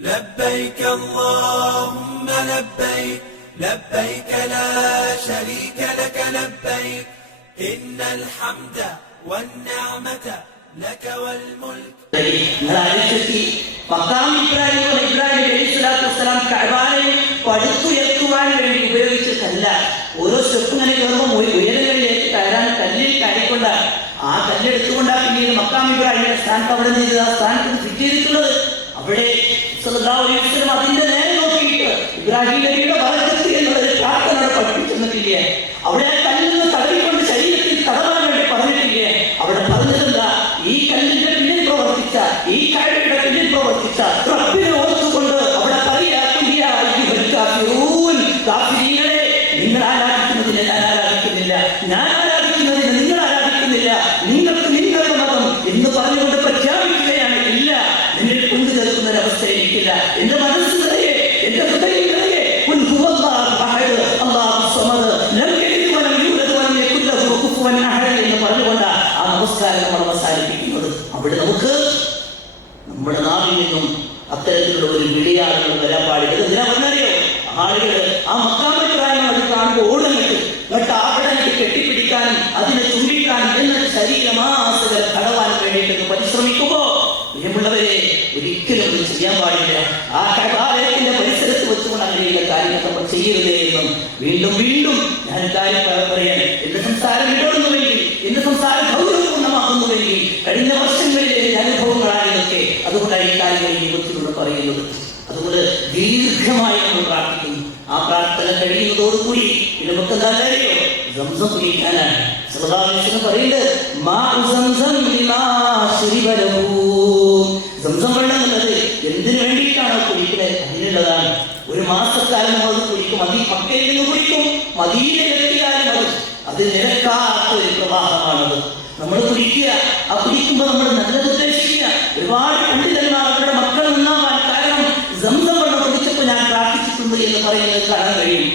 لبيك اللهم لبيك لبيك لا شريك لك لبيك إن الحمد والنعمة لك والملك. മഖാം ഇബ്രാഹിം അലൈഹിസ്സലാം കഅബയെ പടുത്തുയർത്തുവാൻ വേണ്ടി ഉപയോഗിച്ചിട്ടല്ല. ഓരോ സ്റ്റെപ്പ് ഇങ്ങനെ കയറുമ്പോൾ ഉയരങ്ങളിലേക്ക് കയറാൻ കല്ലിൽ കയറിക്കൊണ്ട് ആ കല്ലെടുത്തുകൊണ്ടാണ് പിന്നീട് മഖാം ഇബ്രാഹിമിന്റെ സ്ഥാനത്ത് അവിടെ നിന്ന് ആ സ്ഥാനത്ത് ഫിറ്റ് ചെയ്തിട്ടുള്ളത്. അവിടെ സല്ലല്ലാഹു അലൈഹി വസല്ലം അതിന്റെ നേരെ നോക്കിയിട്ട് ഇബ്രാഹിം നബിയുടെ ബറക്കത്ത് എന്നുള്ളൊരു പ്രാർത്ഥന പഠിപ്പിച്ചിട്ടില്ലേ? അവിടെ ആ കല്ലിന് തടവിക്കൊണ്ട് ശരീരത്തിൽ തടവാൻ വേണ്ടി പറഞ്ഞിട്ടില്ലേ? അവിടെ പറഞ്ഞതെന്താ? ഈ കല്ലിന്റെ പിന്നിൽ പ്രവർത്തിച്ച, ഈ കഅബയുടെ പിന്നിൽ പ്രവർത്തിച്ച റബ്ബിനെ ഓർത്തുകൊണ്ട് അവിടെ നിങ്ങൾ ആരാധിക്കുന്നതിനെ ഞാൻ ആരാധിക്കുന്നില്ല, ഞാൻ ആരാധിക്കുന്നതിന് നിങ്ങൾ ആരാധിക്കുന്നില്ല, നിങ്ങൾക്ക് നിങ്ങളുടെ മതം എന്ന് പറഞ്ഞുകൊണ്ട് പ്രഖ്യാപിക്കുകയാണ്. ഇല്ല, നിന്നിൽ കൊണ്ടു ചേർക്കുന്ന ഒരവസ്ഥ എനിക്കില്ല. എന്റെ മനസ്സ് നിറയെ, എന്റെ ഹൃദയം നിറയെ എന്ന് പറഞ്ഞുകൊണ്ട് ആ നമസ്കാരം നമ്മൾ അവസാനിപ്പിക്കുന്നത്. അവിടെ നമുക്ക് നമ്മുടെ നാവിൽ നിന്നും അത്തരത്തിലുള്ള ഒരു വിളിയാളുകൾ വരാൻ പാടില്ല. എന്തിനാ പറഞ്ഞറിയോ? ആളുകൾ ആ മക്കാമപ്രായം അത് കാണുമ്പോൾ ഓടുന്നിട്ട് എന്നിട്ട് അവിടെ കെട്ടിപ്പിടിക്കാനും അതിനെ ചുംബിക്കാനും എന്നിട്ട് ശരീരമാസകർ തടവാൻ വേണ്ടിയിട്ട് പരിശ്രമിക്കുമ്പോ പ്രിയമുള്ളവരെ ഒരിക്കലും ഇത് ചെയ്യാൻ പാടില്ല. ആ കഅബയുടെ പരിസരത്ത് വെച്ചുകൊണ്ട് അങ്ങനെയുള്ള കാര്യങ്ങൾ നമ്മൾ ചെയ്യരുതേ എന്നും വീണ്ടും വീണ്ടും ഞാൻ കാര്യം പറയാൻ എന്റെ സംസാരം ഇടപെടുന്നുവെങ്കിൽ, എന്റെ സംസാരം ഗൗരവപൂർണ്ണമാക്കുന്നുവെങ്കിൽ കഴിഞ്ഞ വർഷങ്ങളിലെ അനുഭവങ്ങളാണ് ഇതൊക്കെ. അതുകൊണ്ടാണ് ഈ കാര്യങ്ങൾ ജീവിതത്തിലൂടെ പറയുന്നത്. അതുപോലെ ദീർഘമായി നമ്മൾ പ്രാർത്ഥിക്കുന്നു. ആ പ്രാർത്ഥന കഴിയുന്നതോടുകൂടി നമുക്ക് എന്താ അറിയോ? സംസം കുടിക്കാനാണ്. സല്ലല്ലാഹു അലൈഹി വസല്ലം പറയുന്നത് സംസം വെള്ളം എന്നുള്ളത് എന്തിനു വേണ്ടിയിട്ടാണോ കുടിക്കുന്നത്? അതിനുള്ളതാണ്. ഒരു മാസക്കാലം നമ്മൾ കുടിക്കും. മക്കയിൽ നിന്ന് കുടിക്കും, മദീനയിലെത്തിയാലും അത് നിരക്കാത്ത ഒരു പ്രവാഹമാണത്. നമ്മൾ കുടിക്കുക. ആ കുടിക്കുമ്പോൾ നമ്മൾ നല്ലത് ഉദ്ദേശിക്കുക. ഒരുപാട് പണ്ഡിതന്മാർ അവരുടെ മക്കൾ നന്നാവാൻ കാരണം സംസം വെള്ളം കുടിച്ചപ്പോൾ ഞാൻ പ്രാർത്ഥിച്ചിട്ടുണ്ട് എന്ന് പറയുന്നത് കാണാൻ കഴിയും.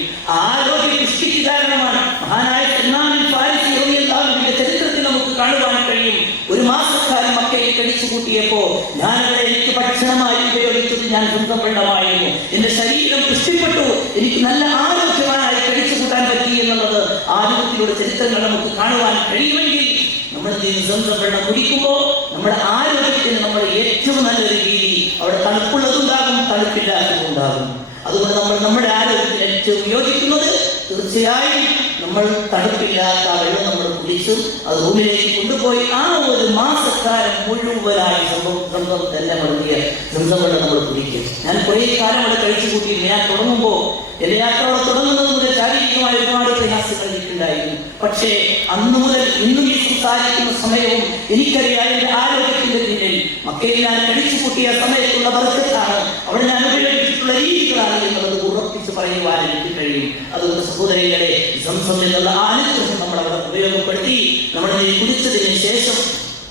ആരോഗ്യ പുഷ്ടിക്ക് കാരണമാണ്. മഹാനായ സൽമാൻ ഫാരിസി റളിയല്ലാഹുവിന്റെ ചരിത്രത്തിൽ നമുക്ക് കാണുവാൻ കഴിയും. ഒരു മാസക്കാലം മക്കയിൽ കഴിച്ചു കൂട്ടിയപ്പോ ഞാനവിടെ എനിക്ക് ഭക്ഷണമായി ഉപയോഗിച്ചത് ഞാൻ സംസം വെള്ളമായിരുന്നു. എന്റെ ശരീരം പുഷ്ടിപ്പെട്ടു, എനിക്ക് നല്ല ആരോഗ്യമായി കഴിച്ചു കൂട്ടാൻ പറ്റി എന്നുള്ളത് ആരോഗ്യത്തിലൂടെ ചരിത്രങ്ങൾ നമുക്ക് കാണുവാൻ കഴിയുമെങ്കിൽ നമ്മൾ സംസം വെള്ളം കുടിക്കുമ്പോൾ നമ്മുടെ ആരോഗ്യത്തിന് നമ്മൾ ഏറ്റവും നല്ലൊരു രീതി അവിടെ തണുപ്പുള്ളതുണ്ടാകും, തണുപ്പില്ലാത്തതുണ്ടാകും. അതുകൊണ്ട് നമ്മൾ നമ്മുടെ ആരോഗ്യത്തിന് ഏറ്റവും യോജിക്കുന്നത് തീർച്ചയായും നമ്മൾ തണുപ്പില്ലാത്ത വെള്ളം നമ്മൾ കുടിച്ചു അത് റൂമിലേക്ക് കൊണ്ടുപോയി ആ ഒരു മാസക്കാലം മുഴുവനായി സംസം തന്നെ മടങ്ങിയ സംസം വെള്ളം നമ്മൾ കുടിക്കും. ഞാൻ കുറേ കാലം അവിടെ കഴിച്ചു കൂട്ടി. ഞാൻ തുടങ്ങുമ്പോൾ എന്റെ യാത്രയോടെ തുടങ്ങുന്നത് മുതൽ ശാരീരികമായ ഒരുപാട് പ്രയാസങ്ങൾ എനിക്കുണ്ടായിരുന്നു. പക്ഷേ അന്നു മുതൽ ഇന്നും ഈ സംസാരിക്കുന്ന സമയവും എനിക്കറിയാം എന്റെ ആരോഗ്യത്തിന്റെ പിന്നിൽ മക്കയിൽ ഞാൻ കഴിച്ചു കൂട്ടിയ സമയത്തുള്ള ബർക്കത്താണ്, അവിടെ ഞാൻ ഉപയോഗിച്ചിട്ടുള്ള രീതികളാണ് എന്നുള്ളത് ഉറപ്പിച്ച് പറയുവാൻ എനിക്ക് കഴിയും. അതുകൊണ്ട് സഹോദരങ്ങളെ, സംസം എന്നുള്ള അനുഗ്രഹം നമ്മൾ അവിടെ ഉപയോഗപ്പെടുത്തി നമ്മൾ കുടിച്ചതിന് ശേഷം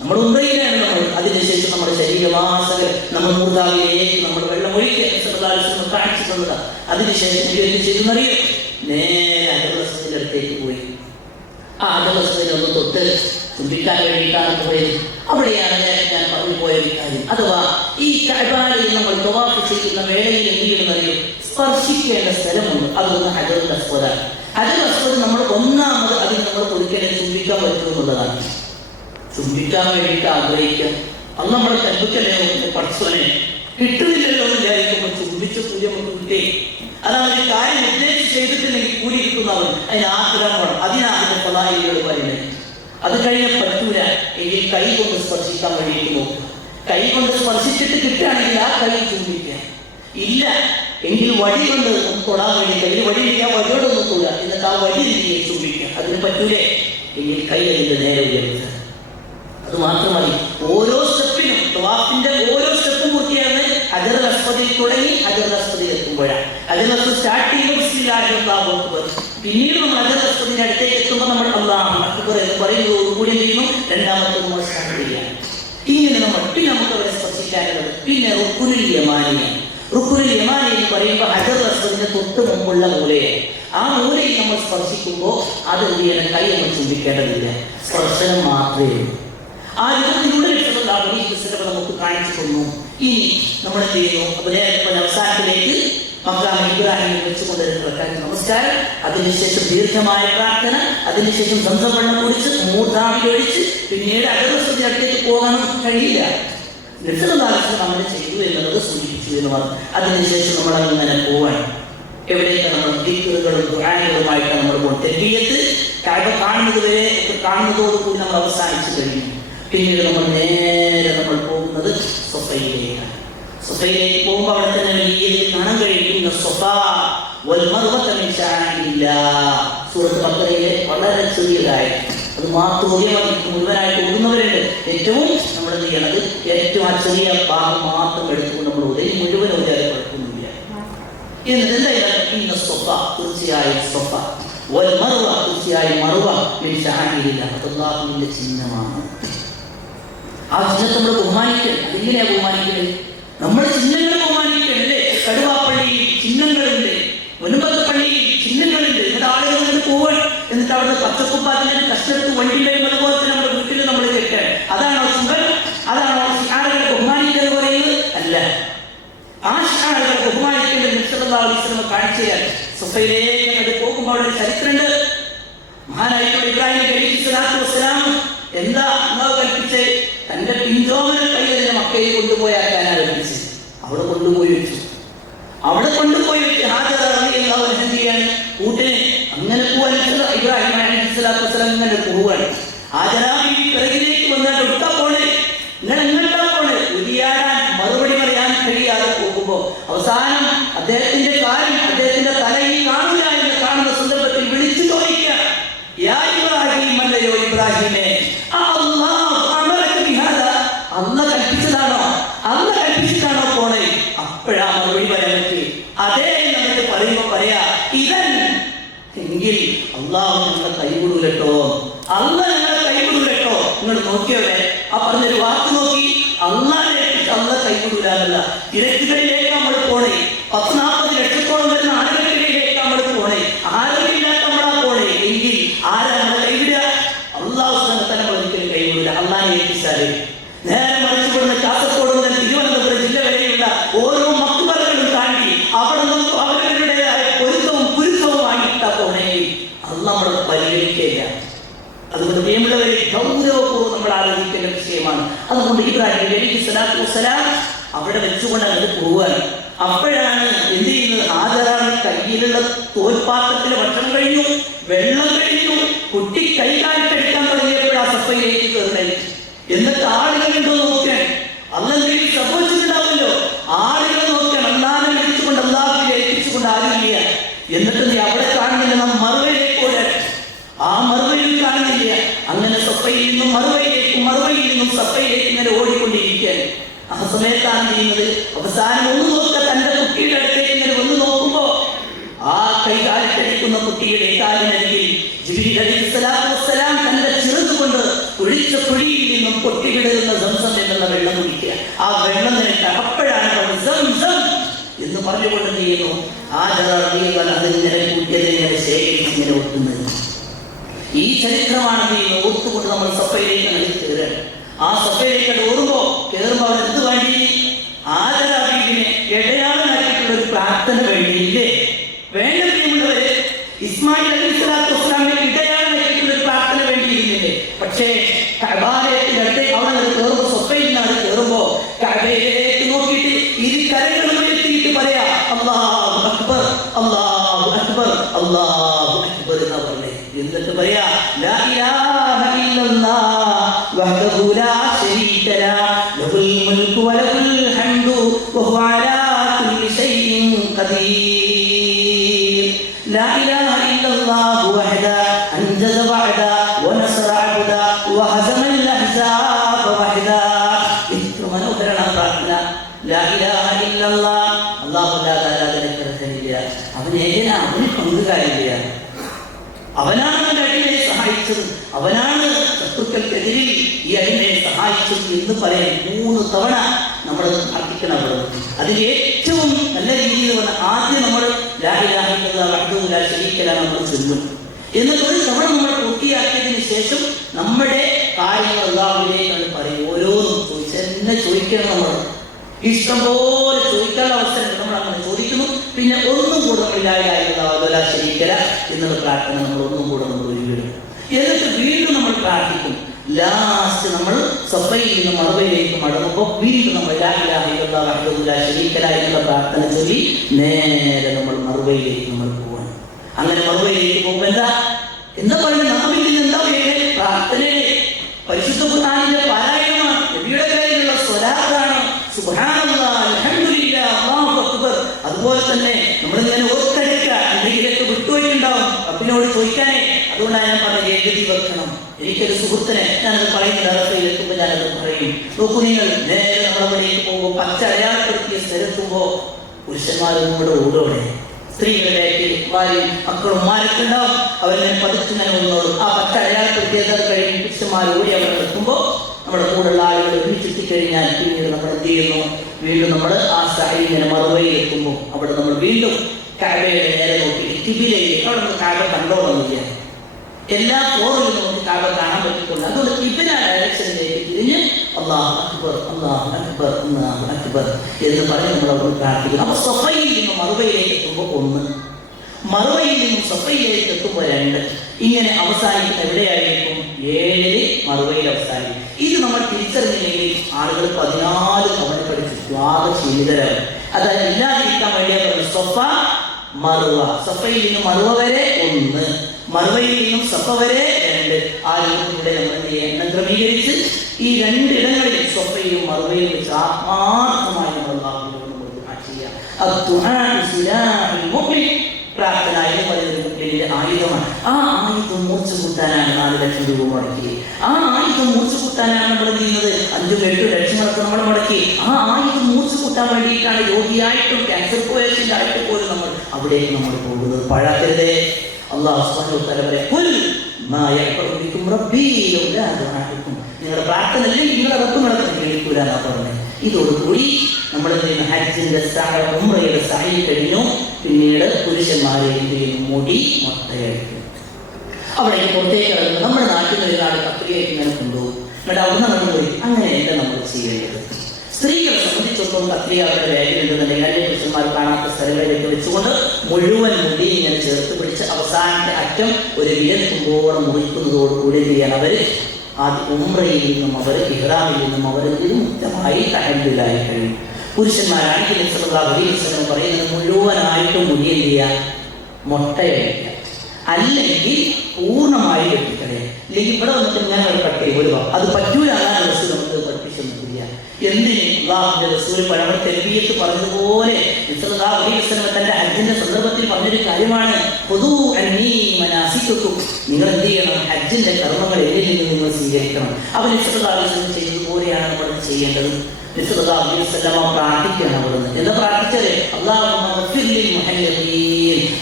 നമ്മൾ ഉണ്ടയിലാണ് നമ്മൾ അതിനുശേഷം നമ്മുടെ ശരീരമാസകർ നമ്മൾ മൂർധാവിലേക്ക് നമ്മൾ വെള്ളം ഒഴിക്കുക കാണിച്ചു തന്നത്. അതിനുശേഷം എന്ത് ചെയ്തെന്നറിയോ? നേരെ അജർവസ്തുവിന്റെ അടുത്തേക്ക് പോയി. ആ അജർവസ്തുവിനെ ഒന്ന് തൊട്ട് ചുംബിക്കാൻ വേണ്ടിയിട്ടാണ് പോയത്. അവിടെയാണ് ഞാൻ പറഞ്ഞു പോയ കാര്യം. അഥവാ ഈ കഅബയിൽ നമ്മൾ തവാഫ് ചെയ്യുന്ന വേളയിൽ എന്ത് ചെയ്യുന്നറിയോ? സ്പർശിക്കേണ്ട സ്ഥലമുണ്ട്. അതൊന്ന് ഹജറുൽ അസ്വദാണ്. ഹജറുൽ അസ്വദ് നമ്മൾ ഒന്നാമത് അതിന് നമ്മൾ ഒരിക്കലും ചുംബിക്കാൻ പറ്റുമെന്നുള്ളതാണ്. ചുംബിക്കാൻ വേണ്ടിയിട്ട് ആഗ്രഹിക്കുക. അത് നമ്മുടെ കൽപ്പക്കല്ലേ പഠിച്ചോനെ കിട്ടുന്നില്ലല്ലോ എന്ന് വിചാരിക്കുമ്പോൾ ചുംബിച്ച സൂര്യ നമുക്ക് കിട്ടേ. അതാണ് ഒരു കാര്യം ഉദ്ദേശിച്ച് ചെയ്തിട്ടില്ലെങ്കിൽ കൂടിയിരിക്കുന്നവൻ അതിന് ആഗ്രഹം വേണം. അതിനാണ് അതിന്റെ ഫലാഹികൾ പറയുന്നത്. അത് കഴിഞ്ഞ പറ്റൂല എങ്കിൽ കൈ കൊണ്ട് സ്പർശിക്കാൻ വേണ്ടിയിട്ട് നോക്കുക. കൈ കൊണ്ട് സ്പർശിച്ചിട്ട് കിട്ടുകയാണെങ്കിൽ ആ കൈ ചുംബിക്കുക. ഇല്ല എങ്കിൽ വടി കൊണ്ട് തൊടാൻ വേണ്ടി കയ്യിൽ വടി ഇരിക്കാൻ വടിയോടൊന്നും തൊടുക. എന്നിട്ട് ആ വടി രീതിയെ ചുംബിക്കുക. അതിന് പറ്റൂലേ എങ്കിൽ കൈ അതിന്റെ നേരെ ഉയർത്തുക. അത് മാത്രമല്ല, ഓരോ സ്റ്റെപ്പിനും തവാഫിന്റെ ഓരോ സ്റ്റെപ്പും പൂർത്തിയാണ് ഹജറുൽ അസ്വദിൽ തുടങ്ങി ഹജറുൽ അസ്വദിൽ എത്തുമ്പോഴാണ്. ഹജറുൽ അസ്വദ് സ്റ്റാർട്ട് ചെയ്യുമ്പോൾ പിന്നീട് നമ്മൾ ഹജറുൽ അസ്വദിന്റെ അടുത്തേക്ക് എത്തുമ്പോൾ നമ്മൾ അല്ലാഹു അക്ബർ എന്ന് പറയുന്നതോടുകൂടി എന്ത് ചെയ്യുന്നു? രണ്ടാമത്തെ നമ്മൾ സ്റ്റാർട്ട് ചെയ്യുകയാണ്. ഇങ്ങനെ നമ്മൾ പിന്നെ നമുക്ക് അവരെ സ്പർശിക്കാനുള്ളത് പിന്നെ റുക്നുൽ യമാനിയാണ്. റുക്നുൽ യമാനി എന്ന് പറയുമ്പോൾ ഹജറുൽ അസ്വദിന്റെ തൊട്ട് മുമ്പുള്ള മൂലയാണ്. ആ മൂലയിൽ നമ്മൾ സ്പർശിക്കുമ്പോൾ അത് എന്ത് ചെയ്യണം? കൈ നമ്മൾ ചുംബിക്കേണ്ടതില്ല, സ്പർശനം മാത്രമേ ഉള്ളൂ. ആ യുദ്ധത്തിലൂടെ നമുക്ക് കാണിച്ചു തന്നു. ഇനി നമ്മൾ എന്ത് ചെയ്യുന്നു? അപ്പോൾ അവസാനത്തിലേക്ക് മഖാം ഇബ്രാഹിം വെച്ചുകൊണ്ടിരുന്ന നമസ്കാരം, അതിനുശേഷം ദീർഘമായ പ്രാർത്ഥന, അതിനുശേഷം സംസം വെള്ളം കുടിച്ച് മൂർധാവിലൊഴിച്ച് പിന്നീട് അകർവസ്ഥയുടെ അടുത്തേക്ക് പോകാൻ കഴിയില്ല. ലക്ഷണദാസം നമ്മൾ ചെയ്തു എന്നുള്ളത് സൂചിപ്പിച്ചു എന്ന് പറഞ്ഞു. അതിനുശേഷം നമ്മൾ അങ്ങനെ പോവാൻ എവിടെയൊക്കെ നമ്മൾ ദിക്റുകളും ദുആകളുമായിട്ടാണ് നമ്മൾ പോകുന്നത്. തൽബിയത്ത് കഅബ കാണുന്നതോടുകൂടി നമ്മൾ അവസാനിച്ചു കഴിഞ്ഞു. പിന്നീട് നമ്മൾ നേരെ നമ്മൾ പോകുന്നത് സഫയിലേക്കാണ്. സഫയിലേക്ക് പോകുമ്പോൾ അവിടെ തന്നെ വലിയ കാണാൻ കഴിയുന്ന സഫാ വൽ മർവത മിൻ ശഅഇല്ലാഹ്. സൂറത്ത് ബഖറയിലെ വളരെ ചെറിയതായി അത് മാത്രം മുഴുവനായിട്ട് ഓടുന്നവരുണ്ട്. ഏറ്റവും നമ്മൾ എന്ത് ചെയ്യണത്? ഏറ്റവും ആ ചെറിയ ഭാഗം മാത്രം എടുത്തുകൊണ്ട് നമ്മൾ ഓടുക. മുഴുവൻ ഓടിയാലും കുഴപ്പമൊന്നുമില്ല. എന്തായാലും സഫ, തീർച്ചയായും സഫ വൽ മർവ, തീർച്ചയായും മർവ മിൻ ശഅഇല്ലാഹ്, അല്ലാഹുവിന്റെ ചിഹ്നമാണ്. ആ ചിഹ്നത്തെ നമ്മൾ ബഹുമാനിക്കണം. അതെങ്ങനെയാ ബഹുമാനിക്കുന്നത്? നമ്മുടെ ചിഹ്നങ്ങളെ ബഹുമാനിക്കണം അല്ലേ? കടുവാപ്പള്ളിയിൽ ചിഹ്നങ്ങളുണ്ട്, മുൻപത്തെ പള്ളിയിൽ ചിഹ്നങ്ങളുണ്ട്. എന്നിട്ട് ആളുകൾ എന്നിട്ട് പോവാൻ, എന്നിട്ട് അവിടെ പച്ചക്കുപ്പാത്തിന് കഷ്ടത്ത് വണ്ടിയിലും അതുപോലെ തന്നെ നമ്മുടെ വീട്ടിൽ നമ്മൾ കേൾക്കാൻ. അതാണോ സുഖം? അതാണോ ഷിആറുകളെ ബഹുമാനിക്കുക പറയുന്നത്? അല്ല. ആ ഷിആറുകളെ ബഹുമാനിക്കേണ്ട നബി സല്ലല്ലാഹു അലൈഹി വസല്ലം കാണിച്ചു തരാൻ. സഫയിലേക്ക് പോകുമ്പോൾ അവിടെ ചരിത്രമുണ്ട്. മഹാനായിട്ടുള്ള ഇബ്രാഹിം നബി സ്വല്ലല്ലാഹു അലൈഹി വസല്ലം എന്താ കൽപ്പിച്ച്? തന്റെ പിഞ്ചോമന കയ്യിലെ മക്കയിൽ കൊണ്ടുപോയാക്കാൻ ആരംഭിച്ച് അവിടെ കൊണ്ടുപോയി വെച്ചു. അവിടെ കൊണ്ടുപോയി വെച്ച് ഹാജറാണ് കൂട്ടിന് അങ്ങനെ പോവാൻ ഇബ്രാഹിം അലൈഹിസ്സലാത്തു വസ്സലാം ഇങ്ങനെ പോവാണ്. ഹാജറാബി പിറകിലേക്ക് വന്നാൽ ഒട്ടാ പോണേ, നിങ്ങൾ എങ്ങോട്ടാ പോണേ? ഉരിയാടാൻ മറുപടി പറയാൻ കഴിയാതെ പോകുമ്പോ അവസാനം അദ്ദേഹത്തിന്റെ കാര്യം, അദ്ദേഹത്തിന്റെ തലയിൽ കാണില്ല എന്ന് കാണുന്ന സന്ദർഭത്തിൽ വിളിച്ചു ചോദിക്കുക, യാ ഇബ്രാഹിം, അല്ലയോ ഇബ്രാഹിമേ, അല്ല കൽപ്പിച്ചതാണോ? അല്ല കൽപ്പിച്ചിട്ടാണോ പോണേ? അപ്പോഴാ മറുപടി പറയാൻ പറ്റി. അതേ നമുക്ക് പറയുമ്പോ പറയാ, ഇതൻ എങ്കിൽ അള്ളാഹു നിങ്ങളെ കൈവിടൂലട്ടോ, അല്ല നിങ്ങളെ കൈവിടൂലട്ടോ. നിങ്ങൾ നോക്കിയോടെ ആ പറഞ്ഞൊരു വാക്ക് നോക്കി, അള്ളാഹിനെ അല്ല കൈവിടൂലെന്നല്ല. തിരക്കുകളിലേക്ക് നമ്മൾ പോണേ, 10-40 ലക്ഷത്തോളം വരുന്ന ആളുകൾക്കിടയിലേക്ക് നമ്മൾ പോണേ, ആരോഗ്യമില്ലാത്ത നമ്മളാ പോണേ എങ്കിൽ ആരാ നമ്മളെ കൈവിടുക? അള്ളാഹു തന്നെ നമ്മൾ ഒരിക്കലും കൈവിടൂല. അള്ളാഹിനെ ഏൽപ്പിച്ചാലേ. നേരെ മറിച്ചുകൊടുന്ന കാസർഗോഡ് മുതൽ തിരുവനന്തപുരം ജില്ല വരെയുള്ള ഓരോ മക്ബറകളും താണ്ടി അവിടെ നിന്നും അവരുടേതായ പൊരുത്തവും കുരുത്തവും വാങ്ങിയിട്ടാ പോണെങ്കിൽ അത് നമ്മൾ പരിഗണിക്കില്ല. അതുകൊണ്ട് പ്രിയമുള്ളവരെ, ഗൗരവപൂർവ്വം നമ്മൾ ആലോചിക്കേണ്ട വിഷയമാണ്. അതുകൊണ്ട് ഇബ്രാഹിം നബി സ്വല്ലല്ലാഹു അലൈഹി വസല്ലം അവിടെ വെച്ചുകൊണ്ട് അങ്ങ് പോവുകയാണ്. അപ്പോഴാണ് എന്ത് ചെയ്യുന്നത്? ഹാജറാണ് കയ്യിലുള്ള തോൽപാത്രത്തിലെ ഭക്ഷണം കഴിഞ്ഞു, വെള്ളം കഴിഞ്ഞു, കുട്ടി കൈകാലിട്ടെടുക്കാൻ തുടങ്ങിയപ്പോഴാ സഫയിലേക്ക് കയറുന്നത്. എന്നിട്ട് ആളുകൾ ഉണ്ടോ നോക്കാൻ, അന്നെന്തെങ്കിലും സംഭവിച്ചിട്ടുണ്ടാവുമല്ലോ, ആളുകൾ നോക്കാൻ അല്ലാതെ വിളിച്ചുകൊണ്ട് അല്ലാതെ ഏൽപ്പിച്ചുകൊണ്ട് ആരുമില്ല. എന്നിട്ട് നീ അവിടെ കാണുന്നില്ല, നാം മറുവയിലേക്ക് ഓടാൻ, ആ മറുവയിൽ കാണുന്നില്ല. അങ്ങനെ സഫയിൽ നിന്നും മറുവയിലേക്കും മറുവയിൽ നിന്നും സഫയിലേക്ക് ഇങ്ങനെ ഓടിക്കൊണ്ടിരിക്കാൻ. ആ സമയത്താണ് ചെയ്യുന്നത്, അവസാനം ഒന്ന് നോക്കുക, തന്റെ കുട്ടിയുടെ അടുത്തേക്ക് ഇങ്ങനെ ഒന്ന് നോക്കുമ്പോ ആ കൈകാലിട്ടടിക്കുന്ന കുട്ടിയുടെ കാലിനരികിൽ ജിബ്രീൽ അലൈഹിസ്സലാത്തു വസ്സലാം തന്റെ ചിറകുകൊണ്ട് കുഴിച്ച കുഴിയിൽ നിന്നും പൊട്ടിവിടുന്ന സംസം എന്നുള്ള വെള്ളം കുടിക്കുക. ആ വെള്ളം നേരിട്ട് അപ്പോഴാണ് സംസം എന്ന് പറഞ്ഞുകൊണ്ട് ചെയ്യുന്നു. അതിങ്ങനെ കൂട്ടിയതിങ്ങനെ ശേഖരിച്ച് ഇങ്ങനെ ഒട്ടുന്നത്. ഈ ചരിത്രമാണ് ചെയ്യുന്നത്. ഓർത്തുകൊണ്ട് നമ്മൾ സഫയിലേക്ക് കയറുക. ആ സഫയിലേക്ക് ഓർമ്മോ കയറുമ്പോൾ അവർ എന്ത് വേണ്ടി? ആദരാബീബിനെ ഇടയാളനാക്കിയിട്ടുള്ള ഒരു പ്രാർത്ഥന വേണ്ടിയില്ലേ? വേണ്ട പ്രിയമുള്ളവരെ, ഇസ്മായിൽ അലൈഹിസ്സലാത്തു വസ്സലാമിനെ ഇടയാളനാക്കിയിട്ടുള്ള ഒരു പ്രാർത്ഥന വേണ്ടിയിരുന്നില്ലേ? പക്ഷേ കഅബയിലേക്ക് അവിടെ കയറുമ്പോൾ, സഫയിൽ നിന്നാണ് കയറുമ്പോ കഅബയിലേക്ക് നോക്കിയിട്ട് ഇരു കരങ്ങളും ഉയർത്തിയിട്ട് പറയാ, അല്ലാഹു അക്ബർ, അല്ലാഹു അക്ബർ, അല്ലാഹു അക്ബർ എന്നാ പറഞ്ഞേ. എന്നിട്ട് പറയാ, ലാ ഇലാഹ ഇല്ലല്ലാഹ് വഹ്ദഹു ലാ ശരീക ലഹു ലഹുൽ മുൽക്കു വലഹുൽ ഹംദു വഹുവ അലാ കുല്ലി ശൈഇൻ ഖദീർ. ലാ ഇലാഹ ഇല്ലല്ലാഹു വഹദഹു അൻജസ വഅദഹു വനസറ അബ്ദഹു വഹസമൽ അഹ്സാബ വഹദഹു. ഇത്ര മനോഹരമായ പ്രാർത്ഥന. ലാ ഇലാഹ ഇല്ലല്ലാഹ്, അല്ലാഹു ലാ ആരാധനയ്ക്കർഹനില്ല, അവൻ ഏകനാ, അവന് പങ്കുകാരില്ല. അവനാണ് അവന്റെ അടിമയെ സഹായിച്ചത്, അവനാണ് ശത്രുക്കൾക്കെതിരിൽ ഈ അടിമയെ സഹായിച്ചത് എന്ന് പറയാൻ 3 തവണ നമ്മൾ പ്രാർത്ഥിക്കണം. അതിൽ ഏറ്റവും നല്ല രീതിയിൽ വന്ന ആദ്യം നമ്മൾ ലാ ഇലാഹ ഇല്ലല്ലാഹു വഹ്ദഹു ലാ ശരീക ലഹു നമ്മൾ ചൊല്ലും. എന്നിട്ട് ഒരു തവണ നമ്മൾ പൂർത്തിയാക്കിയതിനു ശേഷം നമ്മുടെ കാര്യങ്ങൾ അല്ലാഹുവിനേക്കാണ് പറയും. ഓരോന്നും ചോദിക്കണം നമ്മൾ. ഇഷ്ടംപോലെ ചോദിക്കാനുള്ള അവസരം നമ്മൾ അങ്ങനെ ചോദിക്കുന്നു. പിന്നെ ഒന്നും കൂടെ നമ്മളില്ലാതെ ശരീക്കര എന്നുള്ള പ്രാർത്ഥന നമ്മൾ ഒന്നും കൂടെ നമ്മൾ ഒഴിവിടും. എന്നിട്ട് വീണ്ടും നമ്മൾ പ്രാർത്ഥിക്കും. ലാസ്റ്റ് നമ്മൾ സഫയിൽ നിന്ന് മറുപടിയിലേക്ക് മടങ്ങുമ്പോൾ വീണ്ടും നമ്മൾ ശരീക്കര എന്നുള്ള പ്രാർത്ഥന ചൊല്ലി നേരെ നമ്മൾ മറുപടിയിലേക്ക് നമ്മൾ പോവാണ്. അങ്ങനെ മറുപടിയിലേക്ക് പോകുമ്പോൾ എന്താ പറയുന്നത്? നമ്മിൽ നിന്ന് എന്താ പറയുന്നത്? പ്രാർത്ഥനയെ പരിശുദ്ധ ഖുർആനിലെ പാരായണമാണ്. നബിയുടെ പേരിലുള്ള സ്വലാത്താണ്. സുബ്ഹാനല്ലാഹ്, അൽഹംദുലില്ലാഹ്, അല്ലാഹു അക്ബർ. അതുപോലെ തന്നെ നമ്മളിങ്ങനെ ഓർത്തെടുക്കുക. എന്തെങ്കിലുമൊക്കെ വിട്ടുപോയിട്ടുണ്ടാവും റബ്ബിനോട് ചോദിക്കാനേ. അതുകൊണ്ടാണ് ഞാൻ പറഞ്ഞത് എഴുതി വെക്കണം. എനിക്കൊരു സുഹൃത്തിനെ ഞാനത് പറയുന്നത് അവസ്ഥയിലെത്തുമ്പോൾ ഞാനത് പറയും. നോക്കൂ, നിങ്ങൾ നേരെ നമ്മളവിടേക്ക് പോകുമ്പോൾ പച്ച അടയാളപ്പെടുത്തിയ സ്ഥലത്തുമ്പോൾ പുരുഷന്മാരും നമ്മുടെ ഓടോടെ സ്ത്രീകളിലേക്ക് ഭാര്യയും മക്കളും മാരക്കുണ്ടാവും. അവരിങ്ങനെ പതിച്ചിങ്ങനെ ഒന്നോടും ആ പച്ച അടയാളപ്പെടുത്തിയത് കഴിഞ്ഞ് പുരുഷന്മാർ ഓടി അവിടെ എത്തുമ്പോൾ നമ്മുടെ കൂടെയുള്ള ആളുകൾ ഒരുമിച്ചെത്തിക്കഴിഞ്ഞാൽ പിന്നീട് നമ്മൾ എന്ത് ചെയ്യുന്നു? വീണ്ടും നമ്മൾ ആ സാഹിബിനെ മറുപടിയിൽ എത്തുമ്പോൾ അവിടെ നമ്മൾ വീണ്ടും കഅബയുടെ നേരെ നോക്കി കിബിലയിലേക്ക് അവിടെ നമ്മൾ കഅബ കണ്ടോളന്നില്ല. എല്ലാ ഫ്ലോറിലും നമുക്ക് കഅബ കാണാൻ പറ്റിയിട്ടുണ്ട്. അതുകൊണ്ട് കിബില ഡയറക്ഷനിലേക്ക് തിരിഞ്ഞ് അല്ലാഹു അക്ബർ, അല്ലാഹു അക്ബർ, അല്ലാഹു അക്ബർ എന്ന് പറഞ്ഞ് നമ്മൾ അവിടെ പ്രാർത്ഥിക്കുന്നു. അപ്പൊ സഫയിൽ നിന്ന് മറുപടിയിലേക്ക് എത്തുമ്പോൾ 1, മറുപടിയിൽ നിന്നും സഫയിലേക്ക് എത്തുമ്പോൾ 2, ഇങ്ങനെ അവസാനിക്കുന്ന എവിടെയായിരിക്കും? 7 മറുപടിയിൽ അവസാനിക്കും. ഇത് നമ്മൾ തിരിച്ചറിഞ്ഞില്ലെങ്കിൽ ആളുകൾ 14 തവണ പഠിച്ച് ത്യാഗശീലിതരാണ്. അതായത് ഇല്ലാതിരിക്കാൻ വേണ്ടിയാണ് പറയുന്നത് സഫ മറുവ. സഫയിൽ നിന്ന് മറുവ വരെ 1, മറുവയിൽ നിന്നും സഫ വരെ 2. ആ രൂപത്തിലൂടെ നമ്മൾ എണ്ണം ക്രമീകരിച്ച് ഈ 2 ഇടങ്ങളിൽ സഫയിലും മറുവയിലും വെച്ച് ആത്മാർത്ഥമായി നമ്മൾ പ്രാർത്ഥന എന്ന് പറയുന്നത് ആയുധമാണ്. ആ ആയുധം മൂർച്ച കൂട്ടാനാണ് 4 ലക്ഷം രൂപ മുടക്കി. ആ ആയുധം മൂർച്ച കൂട്ടാനാണ് നമ്മൾ ചെയ്യുന്നത്. 5-8 ലക്ഷങ്ങളൊക്കെ നമ്മൾ മുടക്കി. ആ ആയുധം മൂർച്ച കൂട്ടാൻ വേണ്ടിയിട്ടാണ് രോഗിയായിട്ടും ക്യാൻസർ പേഷ്യന്റ് ആയിട്ട് പോലും നമ്മൾ അവിടേക്ക് നമ്മൾ പോകുന്നത്. പഴക്കരുതേ. അല്ലാഹു സുബ്ഹാനഹു വ തആല പറയും, നിങ്ങളുടെ പ്രാർത്ഥന അല്ലെങ്കിൽ നിങ്ങളുടെ റബ്ബ് നടക്കുന്ന കേൾക്കൂലെന്നാ പറഞ്ഞത്. ഇതോടുകൂടി നമ്മൾ ഹജ്ജിന്റെ ഉംറയുടെ സഅയ് കഴിഞ്ഞു. പിന്നീട് പുരുഷന്മാരെയും മുടി മൊട്ടയടിക്കും. അവിടേക്ക് പുറത്തേക്ക് ഇറങ്ങും. നമ്മുടെ നാട്ടിൽ നിന്ന് ഒരാൾ കത്രികയ്ക്ക് ഇങ്ങനെ കൊണ്ടുപോകും. എന്നിട്ട് അവിടെ നമ്മൾ പോയി അങ്ങനെയല്ല നമ്മൾ ചെയ്യേണ്ടത്. സ്ത്രീകളെ സംബന്ധിച്ചിടത്തോളം കത്രിക അവരുടെ വേദനയുണ്ടെന്നുണ്ടെങ്കിൽ അല്ലെ പുരുഷന്മാർ കാണാത്ത സ്ഥലങ്ങളിലേക്ക് വെച്ചുകൊണ്ട് മുഴുവൻ മുടി ഇങ്ങനെ ചേർത്ത് പിടിച്ച് അവസാനത്തെ അറ്റം ഒരു വിരൽക്കുമ്പോളം മുറിക്കുന്നതോടുകൂടി ചെയ്യാൻ അവർ ആ ഉംറയിൽ നിന്നും അവർ ഇഹ്റാമിൽ നിന്നും അവർ മുക്തമായി തഹല്ലുലായി കഴിയും. പുരുഷന്മാരാണെങ്കിൽ പറയുന്നത് മുഴുവനായിട്ടും മുടി എന്ത് ചെയ്യുക? മൊട്ടയടിക്കുക, അല്ലെങ്കിൽ പൂർണ്ണമായി വെട്ടിക്കളയുക. ഇല്ലെങ്കിൽ ഇവിടെ വന്നിട്ട് ഞാൻ ഒരു കട്ട് ഒഴിവാക്കും. അത് പറ്റൂല. ആ ദിവസം നമുക്ക് പഠിപ്പിച്ചൊന്നും ഇല്ല. എന്തിന്? അല്ലാഹുവിന്റെ റസൂൽ പഴമ തെൽബിയത്ത് പറഞ്ഞതുപോലെ തന്റെ ഹജ്ജിന്റെ സന്ദർഭത്തിൽ പറഞ്ഞൊരു കാര്യമാണ്, നിങ്ങൾ എന്ത് ചെയ്യണം? ഹജ്ജിന്റെ കർമ്മങ്ങൾ എന്നിൽ നിന്ന് നിങ്ങൾ സ്വീകരിക്കണം. അവർ ചെയ്തതുപോലെയാണ് നമ്മൾ ചെയ്യേണ്ടത്. പ്രാർത്ഥിക്കുകയാണ് അവിടുന്ന്. എന്താ പ്രാർത്ഥിച്ചത്?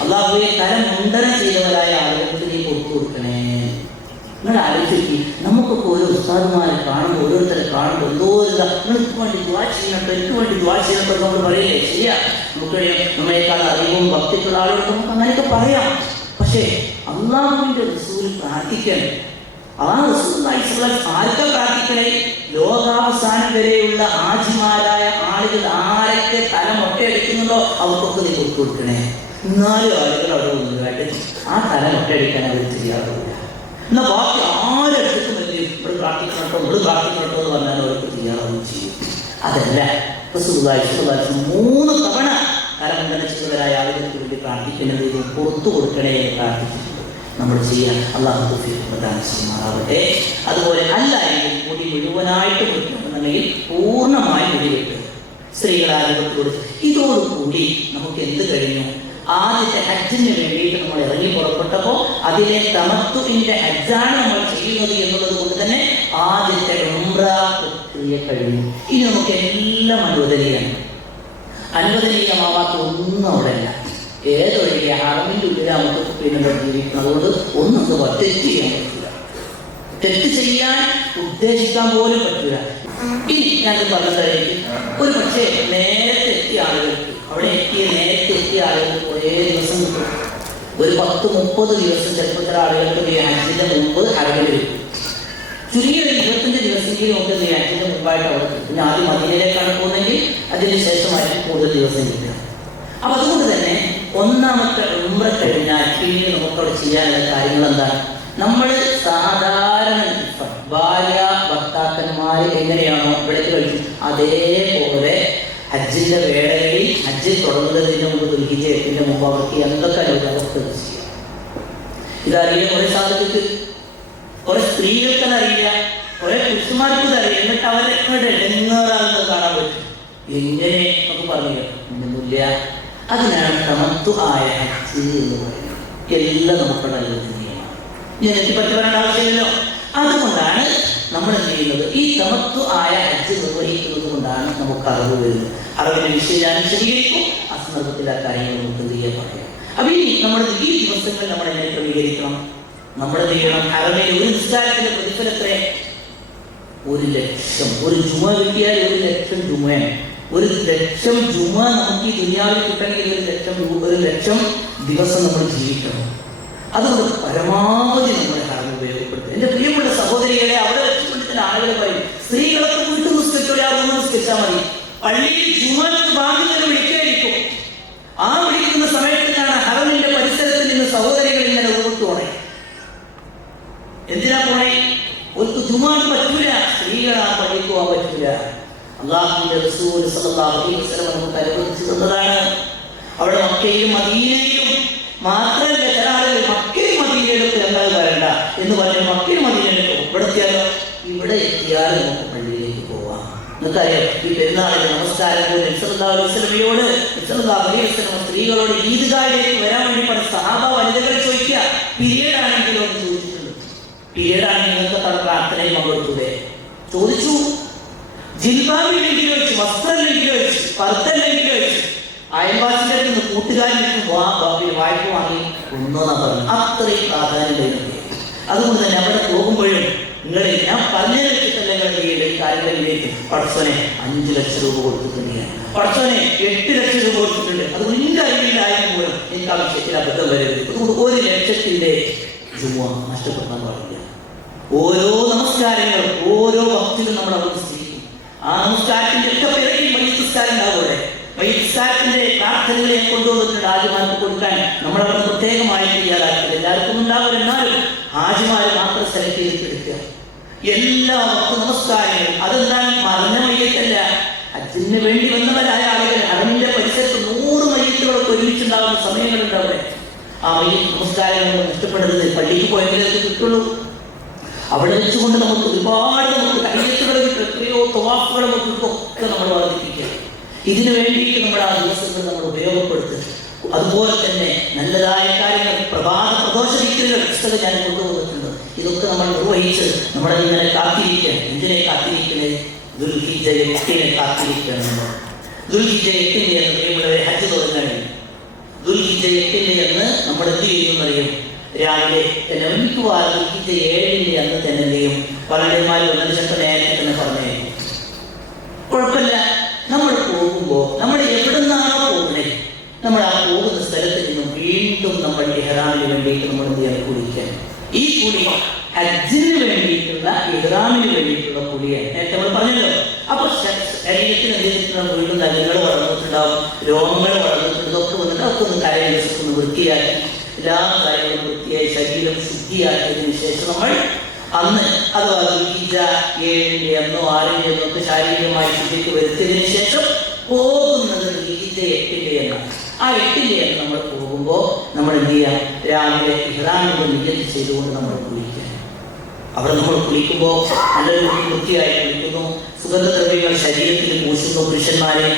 അല്ലാഹുവേ തലം മുണ്ടനം ചെയ്തവരായ ആളുകൾക്ക് നീ കൊടുത്തു കൊടുക്കണേ. നിങ്ങൾ ആലോചിച്ച് നമുക്കൊക്കെ ഓരോ ഉസ്താദുമാരെ കാണുമ്പോൾ ഓരോരുത്തരെ കാണുമ്പോൾ എന്തോ നിങ്ങൾക്ക് വേണ്ടി ദ്വാ ചെയ്യണട്ടോ, എനിക്ക് വേണ്ടി ദ്വാ ചെയ്യണട്ടോ നമ്മൾ പറയില്ലേ? ശരിയാ, നമുക്ക് നമ്മളെക്കാൾ അറിവും ഭക്തിക്കുള്ള ആളുകൾ നമുക്ക് അങ്ങനെയൊക്കെ പറയാം. പക്ഷേ അല്ലാഹുവിന്റെ റസൂൽ പ്രാർത്ഥിക്കണം. ആ റസൂൽ ആർക്കെ പ്രാർത്ഥിക്കണേ? ലോകാവസാനം വരെയുള്ള ആജിമാരായ ആളുകൾ ആരൊക്കെ തല മൊട്ടയടിക്കുന്നുണ്ടോ അവർക്കൊക്കെ നീ കൊടുത്തു കൊടുക്കണേ. 4 ആളുകൾ അവിടെ വന്നതായിട്ട് ആ തല മൊട്ടയടിക്കാൻ അവർ ചെയ്യാറില്ല. എന്നാൽ ബാക്കി ആരെടുത്തും വലിയ ഇവിടെ പ്രാർത്ഥിക്കണട്ടോ ഇവിടെ പ്രാർത്ഥിക്കണട്ടോ എന്ന് പറഞ്ഞാൽ അവർക്ക് ചെയ്യാറാവുകയും ചെയ്യും. അതല്ല, 3 തവണ തലമുണ്ടനച്ചവരായ ആളുകൾക്ക് വേണ്ടി പ്രാർത്ഥിക്കുന്നത് പുറത്തു കൊടുക്കണേ എന്ന് പ്രാർത്ഥിച്ചിട്ടുണ്ട്. നമ്മൾ ചെയ്യാൻ അല്ലാഹു തൗഫീഖ് പ്രദാനം ചെയ്യുമാറാവട്ടെ. അതുപോലെ അല്ല എങ്കിൽ മുടി മുഴുവനായിട്ട് കൊടുക്കണമെന്നുണ്ടെങ്കിൽ പൂർണ്ണമായി മുടി വെട്ടുക. സ്ത്രീകളാരോട് കൊടുത്ത് ഇതോടുകൂടി നമുക്ക് എന്ത് കഴിഞ്ഞു? ആദ്യത്തെ ഹജ്ജിന് വേണ്ടിയിട്ട് നമ്മൾ ഇറങ്ങി പുറപ്പെട്ടപ്പോൾ അതിലെ തമത്തുവിന്റെ ഹജ്ജാണ് നമ്മൾ ചെയ്യുന്നത് എന്നുള്ളത് കൊണ്ട് തന്നെ ആദ്യത്തെ ഉംറ പ്രക്രിയ കഴിഞ്ഞു. ഇനി നമുക്ക് എല്ലാം അനുവദനീയമാണ്. അനുവദനീയമാവാത്ത ഒന്നും അവിടെ ഇല്ല. ഏതൊഴികെ ഹറമിന്റെ ഉള്ളിൽ നമുക്ക് പിന്നെ ജീവിക്കുന്നത് ഒന്നും തെറ്റ് ചെയ്യാൻ പറ്റില്ല. തെറ്റ് ചെയ്യാൻ ഉദ്ദേശിക്കാൻ പോലും പറ്റില്ല. ഇനി ഞാൻ പറഞ്ഞതായിരിക്കും, ഒരു പക്ഷേ നേരത്തെ എത്തിയ ആളുകൾക്ക് അവിടെ നേരത്തെ എത്തിയ ആളുകൾക്ക് കുറേ ദിവസം കിട്ടും. ഒരു 10-30 ദിവസം ചിലപ്പോൾ ചില ആളുകൾക്ക് ഹജ്ജിന്റെ മുമ്പ് ഹറമിൽ വരും. ചുരുങ്ങിയ 25 ദിവസമെങ്കിലും നമുക്ക് എന്ത് ചെയ്യാം, അതിൻ്റെ മുമ്പായിട്ട് അവിടെ കിട്ടും. പിന്നെ ആദ്യം മദീനയിലേക്കാണ് പോകുന്നതെങ്കിൽ അതിന് ശേഷമായിരിക്കും കൂടുതൽ ദിവസം കിട്ടുക. അപ്പൊ അതുകൊണ്ട് തന്നെ ഒന്നാമത്തെ ഉംറ കഴിഞ്ഞാൽ പിന്നെ നമുക്കവിടെ ചെയ്യാനുള്ള കാര്യങ്ങൾ എന്താണ്? നമ്മൾ സാധാരണ ഭാര്യ ഭർത്താക്കന്മാർ എങ്ങനെയാണോ ഇവിടെ കഴിച്ചു അതേപോലെ ഹജ്ജിന്റെ വേളയിൽ ഹജ്ജ് തുടങ്ങുന്നതിന് മുമ്പ് ദുൽഹിജ്ജ് 8 മുമ്പ് അവർക്ക് എന്തൊക്കെ അവർക്ക് ചെയ്യാം. ഇതറിയില്ല കുറെ സാധനങ്ങൾക്ക്, കുറെ സ്ത്രീകൾക്കത് അറിയില്ല, കുറെ പുരുഷന്മാർക്കും അറിയില്ല. എന്നിട്ട് അവരെ എങ്ങാറാണെന്ന് കാണാൻ പറ്റും. എങ്ങനെ നമുക്ക് പറഞ്ഞു ഒന്നുമില്ല. അതിനാണ് തമത്തു ആയ ഹജ്ജ് എന്ന് പറയുന്നത്. എല്ലാം നമുക്കുള്ള നിയമമാണ്. ഞാൻ എത്തിപ്പറ്റി പറയേണ്ട ആവശ്യമില്ലല്ലോ. അതുകൊണ്ടാണ് നമ്മൾ എന്ത് ചെയ്യുന്നത്, ഈ തമത്തു ആയ ഹജ്ജ് നിർവഹിക്കുന്നത് കൊണ്ടാണ് നമുക്ക് അറിവ് വരുന്നത്. അറിവിന്റെ വിഷയം ഞാൻ വിശദീകരിക്കും. ആ സന്ദർഭത്തിൽ ആ കാര്യങ്ങൾ നമുക്ക് എന്ത് ചെയ്യാൻ പറയാം. അപ്പൊ ഇനി നമ്മൾ ഈ ദിവസങ്ങൾ നമ്മൾ എങ്ങനെ ക്രമീകരിക്കണം? നമ്മൾ എന്ത് ചെയ്യണം? ഹറമിൽ ഒരു നിസ്കാരത്തിന്റെ പ്രതിഫലത്തെ 1,00,000 ഒരു ജുമ കിട്ടിയാൽ 1,00,000 ജുമയാണ്. 1,00,000 ജുമ നമുക്ക് ഈ ദുനിയാവിൽ കിട്ടണമെങ്കിൽ 1,00,000 ദിവസം നമ്മൾ ജീവിക്കണം. അതുകൊണ്ട് പരമാവധി നമ്മുടെ ഹറം ഉപയോഗപ്പെടുത്തുക. എന്റെ പ്രിയപ്പെട്ട സഹോദരികളെ, അവിടെ വെച്ചുകൊണ്ടിട്ട് ആളുകൾ പറയും സ്ത്രീകളൊക്കെ വീട്ടു നിസ്കരിച്ചാൽ മതി. പള്ളിയിൽ ജുമാക്ക് ബാധിക്കുന്ന വിളിക്കായിരിക്കും. ആ വിളിക്കുന്ന സമയത്തിലാണ് ഹറമിന്റെ പരിസരത്തിൽ നിന്ന് സഹോദരികൾ ഇങ്ങനെ ഓർത്തു പോണേ. എന്തിനാ പോണേ? ഒരു ജുമാക്ക് പറ്റൂല, സ്ത്രീകൾ ആ പള്ളിക്ക് പോകാൻ പറ്റൂല. അല്ലാഹുവിന്റെ റസൂൽ സല്ലല്ലാഹു അലൈഹി വസല്ലം നമുക്ക് അനുവദിച്ചു തന്നതാണ്. അവിടെ മക്കയിലും മദീനയിലും മാത്രമല്ല, ചില ആളുകൾ മക്കയും മദീനയിലൊക്കെ ഞങ്ങൾ വരണ്ട എന്ന് പറഞ്ഞാൽ മക്കയും മദീനയിലൊക്കെ ഉൾപ്പെടുത്തിയാലോ ഇവിടെ എത്തിയാൽ നമുക്ക് പള്ളിയിലേക്ക് പോവാം. നിങ്ങൾക്കറിയാം, ഈ പെരുന്നാളിന്റെ നമസ്കാരം പോലും സല്ലല്ലാഹു അലൈഹി വസല്ലം സ്ത്രീകളോട് ഈദ്ഗാഹിലേക്ക് വരാൻ വേണ്ടി പറഞ്ഞ സഹാബ വനിതകൾ ചോദിക്കുക, പീരിയഡ് ആണെങ്കിലോ എന്ന് ചോദിച്ചിട്ടുണ്ട്. പീരിയഡ് ആണെങ്കിൽ നിങ്ങൾക്ക് പ്രാർത്ഥനയും പങ്കെടുത്തൂടെ ചോദിച്ചു. ജിൽബാബിലെങ്കിലും വെച്ചു, വസ്ത്രമില്ലെങ്കിലും വെച്ചു, പർദ്ദല്ലെങ്കിലും വെച്ചു. അയൽവാസിന്റെ നിന്ന് കൂട്ടുകാരിൽ വായ്പ വാങ്ങി ഒന്നോന്നാ പറഞ്ഞു. അത്രയും പ്രാധാന്യം വരുന്നത്. അതുകൊണ്ട് തന്നെ അവിടെ പോകുമ്പോഴും നിങ്ങൾ ഞാൻ പറഞ്ഞു വെച്ചിട്ടല്ലേ ഈ കാര്യങ്ങളിലേക്ക് പടച്ചോനെ 5 ലക്ഷം രൂപ കൊടുത്തിട്ടുണ്ട്, പടച്ചോനെ 8 ലക്ഷം രൂപ കൊടുത്തിട്ടുണ്ട്. അതുകൊണ്ട് എന്റെ അറിവിലായിരുന്നു പോലും എനിക്ക് ആ വിഷയത്തിൽ അബദ്ധം വരരുത്. അതുകൊണ്ട് 1,00,000 ജുമ നഷ്ടപ്പെടാൻ പാടില്ല. ഓരോ നമസ്കാരങ്ങളും ഓരോ ഭക്തിയിലും നമ്മൾ അവതരിച്ചിരിക്കും. ആ നമസ്കാരത്തിന്റെ ഒക്കെ പിറകിൽ മയ്യത്തുസ്കാരം ഉണ്ടാവുമല്ലേ? മയ്യത്തുസ്കാരത്തിന്റെ പ്രാർത്ഥനകളെ കൊണ്ടുവന്നിട്ടുണ്ട് ഹാജിമാർക്ക് കൊടുക്കാൻ. നമ്മളവിടെ പ്രത്യേകമായി തയ്യാറാക്കില്ല. എല്ലാവർക്കും ഉണ്ടാവില്ല, എന്നാലും ഹാജിമാർ മാത്രം സെലക്ട് ചെയ്തിട്ടെടുക്കുക. എല്ലാ ഭക്ത നമസ്കാരങ്ങളും അതെന്താണ്? മറഞ്ഞ മയ്യത്തല്ല, ഹജ്ജിന് വേണ്ടി വന്നവരായ ആളുകൾ. ഹറമിന്റെ പരിസരത്ത് 100 മയ്യത്തുകളൊക്കെ ഒരുമിച്ചുണ്ടാകുന്ന സമയങ്ങളുണ്ട് അവിടെ. ആ മയ്യത്ത് നമസ്കാരങ്ങൾ നഷ്ടപ്പെടുന്നത് പള്ളിക്ക് പോയെങ്കിലേ അത് കിട്ടുള്ളൂ. അവിടെ വെച്ചുകൊണ്ട് നമുക്ക് ഒരുപാട് കയ്യത്തുകൾ കിട്ടും, എത്രയോ തവാഫുകൾ നമുക്ക് കിട്ടും. ഒക്കെ നമ്മൾ വർദ്ധിപ്പിക്കുക. ഇതിനു വേണ്ടിയിട്ട് നമ്മൾ ആ ദിവസങ്ങൾ നമ്മൾ ഉപയോഗപ്പെടുത്തുക. അതുപോലെ തന്നെ നല്ലതായ കാര്യങ്ങൾ, പ്രഭാത പ്രദോഷരീതികൾ പുസ്തകം ഞാൻ കൊണ്ടുപോകുന്നുണ്ട്. ഇതൊക്കെ നമ്മൾ നിർവഹിച്ച് നമ്മളെ ഇങ്ങനെ കാത്തിരിക്കുക. എന്തിനെ കാത്തിരിക്കണേ? ദുൽഹിജ്ജ 8 കാത്തിരിക്കണം. നമ്മൾ ദുൽഹിജ്ജ 8 എന്ന് ഹജ്ജ് തുടങ്ങാണ്. ദുൽഹിജ്ജ 8 എന്ന് നമ്മൾ എന്ത് ചെയ്യുന്നറിയും? രാവിലെ തന്നെ മിക്കവാറും ദുൽഹിജ്ജ 7 അന്ന് തന്നെ എന്ത് ചെയ്യും? പലരുമാരും 1 ലക്ഷം നേരത്തെ തന്നെ പറഞ്ഞേക്കും. കുഴപ്പമില്ല. നമ്മൾ പോകുമ്പോൾ നമ്മൾ എവിടെ നിന്നാണോ പോകുന്നത്, നമ്മൾ ആ പോകുന്ന സ്ഥലത്ത് നിന്നും വീണ്ടും നമ്മൾ ഇഹ്റാമിന് വേണ്ടിയിട്ട് നമ്മൾ എന്ത് ചെയ്യാൻ കുളിക്കാൻ. ഈ കുളി ഹജ്ജിന് വേണ്ടിയിട്ടുള്ള ഇഹ്റാമിന് വേണ്ടിയിട്ടുള്ള കുളിയാണ്. നേരത്തെ നമ്മൾ പറഞ്ഞല്ലോ. അപ്പൊ ശരീരത്തിന് എന്തെങ്കിലും വീണ്ടും നഖങ്ങൾ വളർന്നിട്ടുണ്ടാവും, രോമങ്ങൾ വളർന്നിട്ടുണ്ട്. ഇതൊക്കെ വന്നിട്ട് അതൊക്കെ ഒന്ന് കരയൊന്ന് വൃത്തിയാക്കി എല്ലാ കാര്യങ്ങളും വൃത്തിയായി ശരീരം ശുദ്ധിയാക്കിയതിനു ശേഷം നമ്മൾ അന്ന് അഥവാ ദുൽഹിജ്ജ 7 എന്നോ 6 എന്നോ ഒക്കെ ശാരീരികമായി ശുദ്ധിക്ക് വരുത്തിയതിനു ശേഷം പോകുന്നത് ദുൽഹിജ്ജ 8 എന്നാണ്. ആ 8 എന്ന് നമ്മൾ പോകുമ്പോൾ നമ്മൾ എന്ത് ചെയ്യാം? രാവിലെ ഇഹ്റാമിന്റെ നിയ്യത്ത് ചെയ്തുകൊണ്ട് നമ്മൾ കുളിക്കുക. അവിടെ നമ്മൾ കുളിക്കുമ്പോൾ നല്ലൊരു വൃത്തിയായി കുളിക്കുന്നു. സുഗന്ധദ്രവ്യങ്ങൾ ശരീരത്തിൽ പൂശുന്നു. പുരുഷന്മാരെ